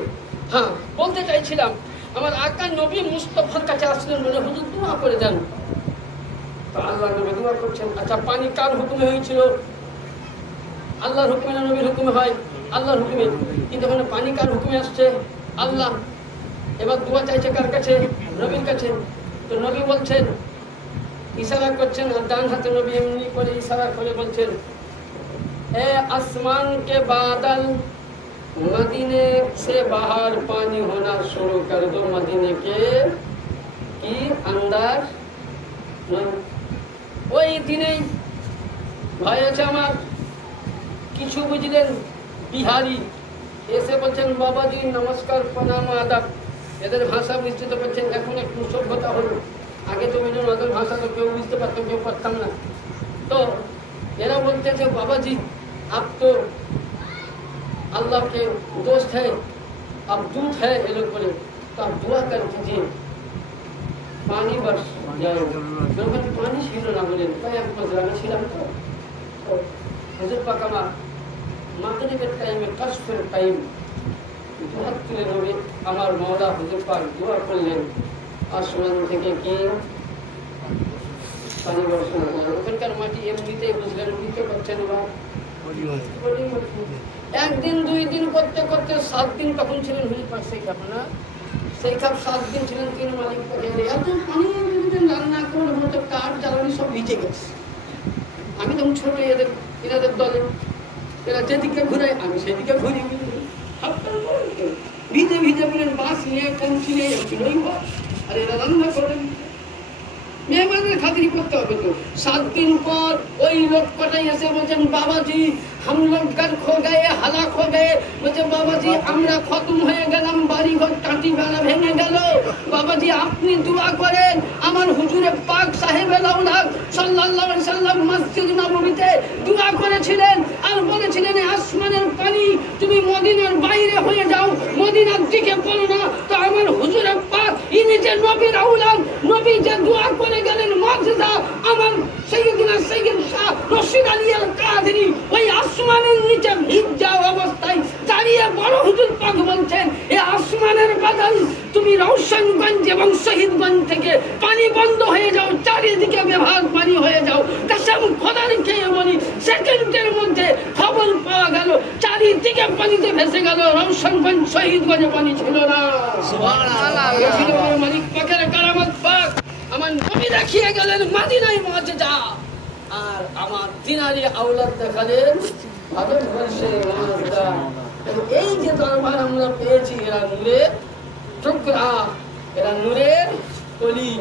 হ্যাঁ বলতে চাইছিলাম, আমার আকা নবী মুস্তাফার কাছে আসলেন, বলে হুজুর দোয়া করে দেন। তো আল্লাহ নবী দোয়া করছেন। আচ্ছা পানি কার হুকুমে হয়েছিল? আল্লাহর হুকুমে না নবীর হুকুমে হয়? আল্লাহর হুকুমে। কিন্তু ওখানে পানি কার হুকুমে আসছে? আল্লাহ। এবার দোয়া চাইছে কার কাছে? নবীর কাছে। তো নবী বলছেন, ইশারা করছেন, আর ডান হাতে নবী এমনি করে ইশারা করে বলছেন, এ আসমান কে বাদল, मदीने से बाहर पानी होना शुरू कर दो, मदीने के की अंदर। ওই দিনেই ভাই আছে আমার কিছু বুঝলেন বিহারি এসে বলছেন, বাবাজি নমস্কার, প্রণাম, আদাব। এদের ভাষা বুঝতে তো পারছেন, এখন একটু সভ্যতা হলো। আগে তো মিলুন ওদের ভাষা তো কেউ বুঝতে পারতাম, কেউ পারতাম না। তো এরা বলতেছে, বাবাজি আপ তো अल्लाह के दोस्त है, अब दूत है ये लोग बोले, तो आप दुआ कर दीजिए पानी बरस जाए। लोगों ने पानी छीलो ना बोले, क्या मजराना छिला तो हजरत पाक मागरिब टाइम में कश्फर टाइम দুহাত তুলে নবী আমার মওলা হুজুর পাক দোয়া করলেন, আসমান থেকে কি পানি বর্ষণ হলো। ওখানকার মাটি এমনিতেই বুঝলেন নিতে পারছেন না। একদিন 2 দিন করতে করতে 7 দিন তখন ছিলেন হুজুর পাক সেই কাপনা সেই কাপ 7 দিন ছিলেন 3 মালিক পাকে। এত পানি রান্না করে মতো কাঠ জ্বালানি সব ভিজে গেছে। আমি তখন ছোট এনাদের দলে, এরা যেদিকে ঘুরায় আমি সেদিকে ঘুরি, ভিজে ভিজে বলেন বাস নিয়ে কমছি নিয়ে যাচ্ছিলই আর এরা রান্না করেন। মেহমানের খাতিরি করতে হবে তো। 7 দিন পর ওই লোক কটাই এসে বলছেন বাবাজি हम लोग घर खो गए, हालाक हो गए। बोलते बाबाजी আমরা খতম হয়ে গেলাম, বাড়ি ঘর টাটি বেলা ভেঙে গেল। বাবাজি আপনি দোয়া করেন। আমার হুজুরে পাক সাহেবে লাউলাদ সাল্লাল্লাহু আলাইহি সাল্লাম মসজিদ নববীতে দোয়া করেছিলেন আর বলেছিলেন আসমানের পানি তুমি মদিনার বাইরে হয়ে যাও, মদিনার দিকে পড়ো না। তো আমার হুজুরে পাক ইনি যে নবীর আওলাদ, নবী যে দোয়া করে গেলেন মুজিজা, আমার সাইয়্যিদুনা সাইয়্যিদ শাহ রশিদ আলী আল কাদেরী ওই আসমানের নিচে ভিজা অবস্থায় দাঁড়িয়ে বড় হুজুর পাক বলছেন এই আসমানের বাদল তুমি রওশনগঞ্জ এবং শহীদগঞ্জ থেকে পানি বন্ধ হয়ে যাও, চারিদিকে বেভাগ পানি হয়ে যাও। কসম খোদার খেয়ে বলি সেকেন্ডের মধ্যে খবর পাওয়া গেল চারিদিকে পানিতে ভেসে গেল, রওশনগঞ্জ শহীদগঞ্জে পানি ছিল না। সুবহানাল্লাহ। মালিক পাকের কারামত পাক আমার নবী দেখিয়ে গেলেন মদিনায় মুজিজা, আর আমার দিনারি আওলাদ দেখালেন ভারতবর্ষে মুজিজা। এই যে দরবার আমরা পেয়েছি এরা নূরের টুকরা, এরা নূরের কলি,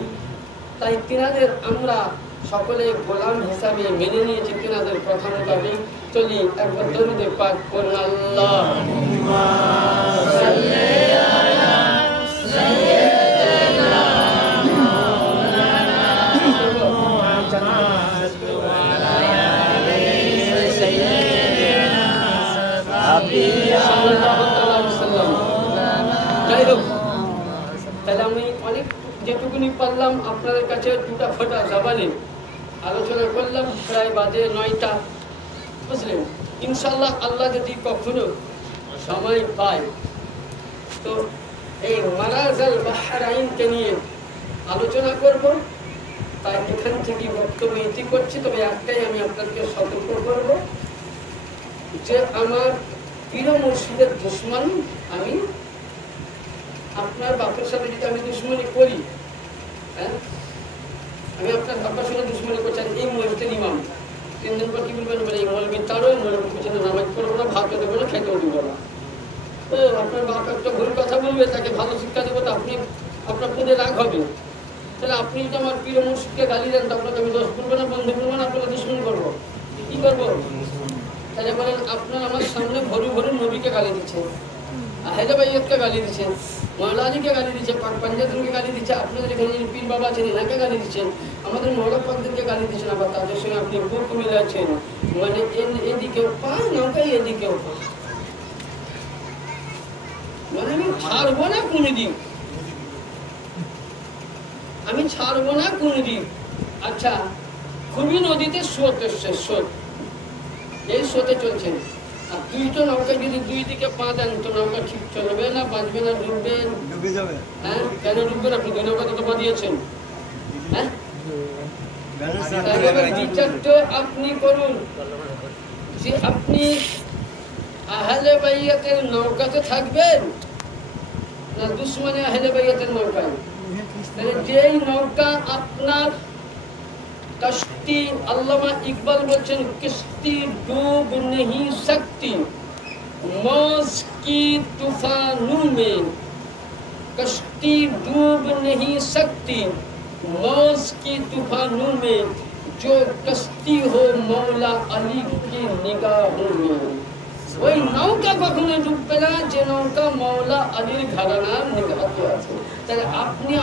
তাই তিনাদের আমরা সকলে গোলাম হিসাবে মেনে নিয়েছি, তিনাদের কথা মোতাবেক চলি। একবার দরুদে পাক করুন আল্লাহুম্মা সাল্লি আলা সাইয়্যিদিনা যাই হোক, তাহলে আমি অনেক যেটুকুনি পারলাম আপনাদের কাছে দুটা ফোটা জবানে আলোচনা করলাম। প্রায় বাজে 9টা, বুঝলেন। ইনশাল্লাহ আল্লাহ যদি কখনো সময় পায় তো এই মারাজাল বাহরাইনকে নিয়ে আলোচনা করব। তাই এখান থেকে বক্তব্য ইতি করছি। তবে একটাই আমি আপনাদেরকে সতর্ক করব যে আমার প্রিয় মুর্শিদের দুশমন আমি, আপনার বাপের সাথে যদি আমি দুশমনি করি, হ্যাঁ আমি আপনার বাবার সঙ্গে দুশমনি করছি, এই মসজিদের ইমাম 3 দিন পর কি বলবেন বলে এই মৌলবী তারও মৌলবীর পিছনে নামাজ পড়বো না, ভাতও দেবো না, খেতেও দেবো না। তো আপনার বাপ একটা ভুল কথা বলবে, তাকে ভালো শিক্ষা দেবো, তো আপনি আপনার পদে রাগ হবে। তাহলে আপনি যদি আমার প্রিয় মুর্শিদকে গালি দেন তো আপনাকে আমি দোষ করবো না, বন্ধু করবো না, আপনাকে দুশমন করবো, কি করবো? তাহলে বলেন আপনার আমার সামনে ভরু ভরু নবীকে গালি দিচ্ছে, আহলে বাইতকে গালি দিচ্ছে, মৌলাজিকে গালি দিচ্ছে, পাক পাঞ্জাতনকে গালি দিচ্ছে, আপনাদের এখানে যিনি পীর বাবা আছেন এনাকে গালি দিচ্ছেন, আমাদের মৌলা পাকদেরকে গালি দিচ্ছেন, আবার তাদের সঙ্গে আপনি বুক মিলাচ্ছেন। মানে এদিকেও পান নৌকাই এদিকেও পান, মানে আমি ছাড়বো না কোনোদিন, আমি ছাড়বো না কোনোদিন। আচ্ছা, খুবই নদীতে স্রোত এসছে, স্রোত এই স্রোতে চলছেন, আর 2টো নৌকায় যদি 2 দিকে পা দেন তো নৌকা ঠিক চলবে না, বাঁচবে না, ডুববে? ডুবে যাবে। হ্যাঁ, কেন ডুববে না? আপনি 2 নৌকাতে তো বাঁধিয়েছেন। হ্যাঁ, বিচারটা আপনি করুন যে আপনি আহলে বাইয়াতের নৌকাতে থাকবেন না দুশমনে আহলে বাইয়াতের নৌকায়। তাহলে যেই নৌকা আপনার कश्ती, अल्लामा इकबाल बोलছেন किश्ती डूब नहीं सकती मौज की तूफानों में, कश्ती डूब नहीं सकती मौज की तूफानों में, जो कश्ती हो मौला अली की निगाहों में। ওই নৌকা কখনো ডুববে না যে নৌকা মৌলা আলীর ঘরানার নিগাহতে আছে। তাহলে আপনি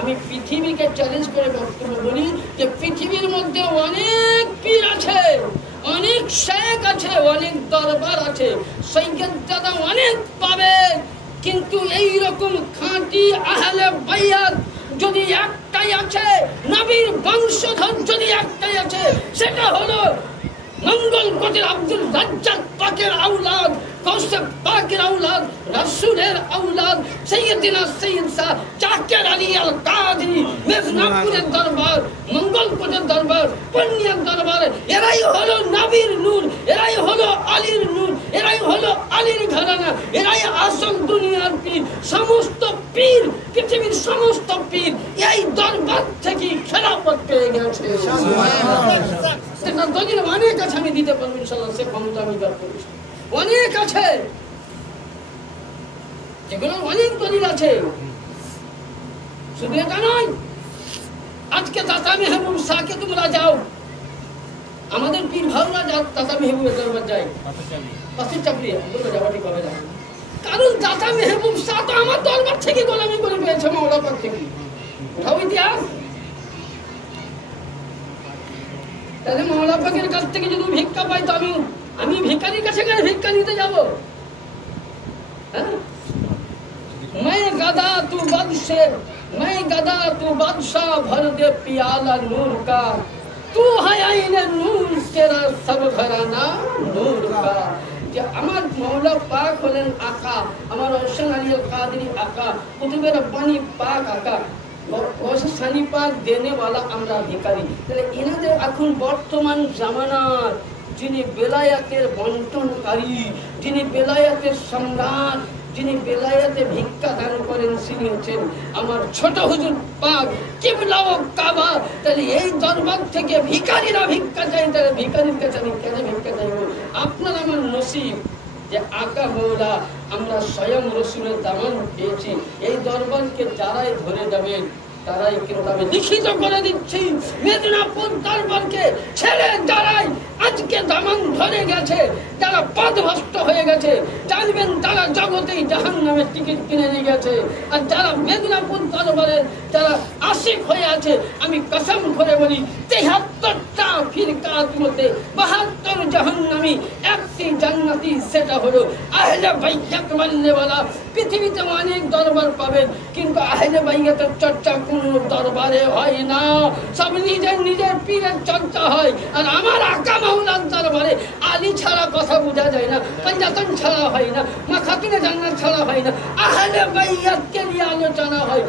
আমি পৃথিবীকে চ্যালেঞ্জ করে বক্তব্য বলি যে পৃথিবীর মধ্যে অনেক পীর আছে, অনেক শেখ আছে, অনেক দরবার আছে, সৈয়দজাদা অনেক পাবেন, কিন্তু এই রকম খাঁটি আহলে বাইয়াত যদি একটাই আছে, নবীর বংশধর যদি একটাই আছে, সেটা হলো মঙ্গল কোটের আব্দুল রাজ্জাক পাকের আওলাদ গৌসে পাকের আওলাদ, রাসূলের আওলাদ সাইয়্যিদিনা সাইয়্যিদ শাহ জাকির আলী আল কাদরি, মেদিনীপুরের দরবার, মঙ্গলকোটের দরবার, পূর্ণিয়ার দরবার, এরাই হলো নবীর নূর, এরাই হলো আলীর নূর, এরাই হলো আলীর ঘরানা, এরাই আসল দুনিয়ার পীর। সমস্ত পীর, পৃথিবীর সমস্ত পীর এই দরবার থেকে খেলাফত পেয়ে গেছে। দলিল অনেক আছে, আমি দিতে পারবো ইনশাআল্লাহ, সে ক্ষমতা আমি বার করেছি, অনেক আছে, যেগুলো অনেক দলিল আছে। শুধু এটা নয়, আজকে দাতা মেহবুব শাহকে তোমরা যাও, আমাদের পীর ভাইরা যাও দাতা মেহবুবের দরবার যায়, পাশের চাকরি বলে যাওয়া ঠিক হবে না, কারণ দাতা মেহবুব শাহ তো আমার দরবার থেকে গোলামি করে পেয়েছে, মাওলা পাক থেকে। ওঠাও ইতিহাস। তাহলে মাওলা পাকের কাছ থেকে যদি ভিক্ষা পাই তো আমি ভিখারির কাছে গেলে ভিক্ষা নিতে যাবো? হ্যাঁ, मैं गदा तू बादशाह, मैं गदा तू बादशाह, भर दे पियाला नूर का, तू है आईने नूर, तेरा सब घराना नूर का। যে আমার মাওলা পাক হলেন আকা, আমার হোসেন আলী আল কাদরি আকা, কুতুবের রব্বানি পাক আকা, সানি পাক দেনে वाला আমরা ভিখারি। তাহলে এনাদের এখন বর্তমান জামানার যিনি বেলায়াতের বন্টনকারী, যিনি বেলায়াতের সম্রাট, যিনি বেলায়েতে ভিক্ষা দান করেন, তিনি হচ্ছেন আমার ছোট হুজুর পাক কিবলা ও কাবা। তাহলে এই দরবার থেকে ভিখারিরা ভিক্ষা চাই, তাহলে ভিখারির কাছে আমি কেন ভিক্ষা চাইব? আপনার আমার নসিব যে আকা মৌলা আমরা স্বয়ং রসুলের দামান পেয়েছি। এই দরবারকে যারাই ধরে যাবেন তারাই কিন্তু আমি লিখিত করে দিচ্ছি, মেদিনীপুর দরবারকে ছেড়ে যারাই আজকে দামান ধরে গেছে, যারা পদভ্রষ্ট হয়ে গেছে, জানবেন তারা জগতেই জাহান্নামের টিকিট কিনে নিয়ে গেছে। আর যারা মেদিনীপুর দরবারের যারা আশিক হয়ে আছে, আমি কসম করে বলি ৭৩টা ফিরকাত মধ্যে ৭২ জাহান্নামী, একটি জান্নাতি, সেটা হলো আহলে বাইত মাননেওয়ালা। পৃথিবীতে অনেক দরবার পাবেন, কিন্তু আহলে বাইতের চর্চা কোন দরবারে হয় না, সব নিজের নিজের পীরের চর্চা হয়। আর আমার আকা মাওলার দরবারে আলী ছাড়া কথা বোঝা যায় না, পঞ্জাতন ছাড়া হয় না, মা খাতুনে জান্নাত ছাড়া হয় না, আহলে বাইতকে নিয়ে আলোচনা হয়।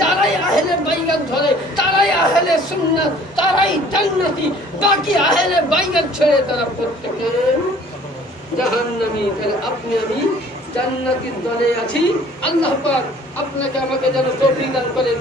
যারাই আহলে বাইত ধরে তারাই আহলে সুন্নাত, তারাই জান্নাতি, বাকি আহলে বাইত ছেড়ে তারা প্রত্যেকে জাহান্নামী। তাহলে আপনি আমি জান্নাতের দলে আছি। আল্লাহ পাক আপনাকে আমাকে যেন তৌফিক দান করেন।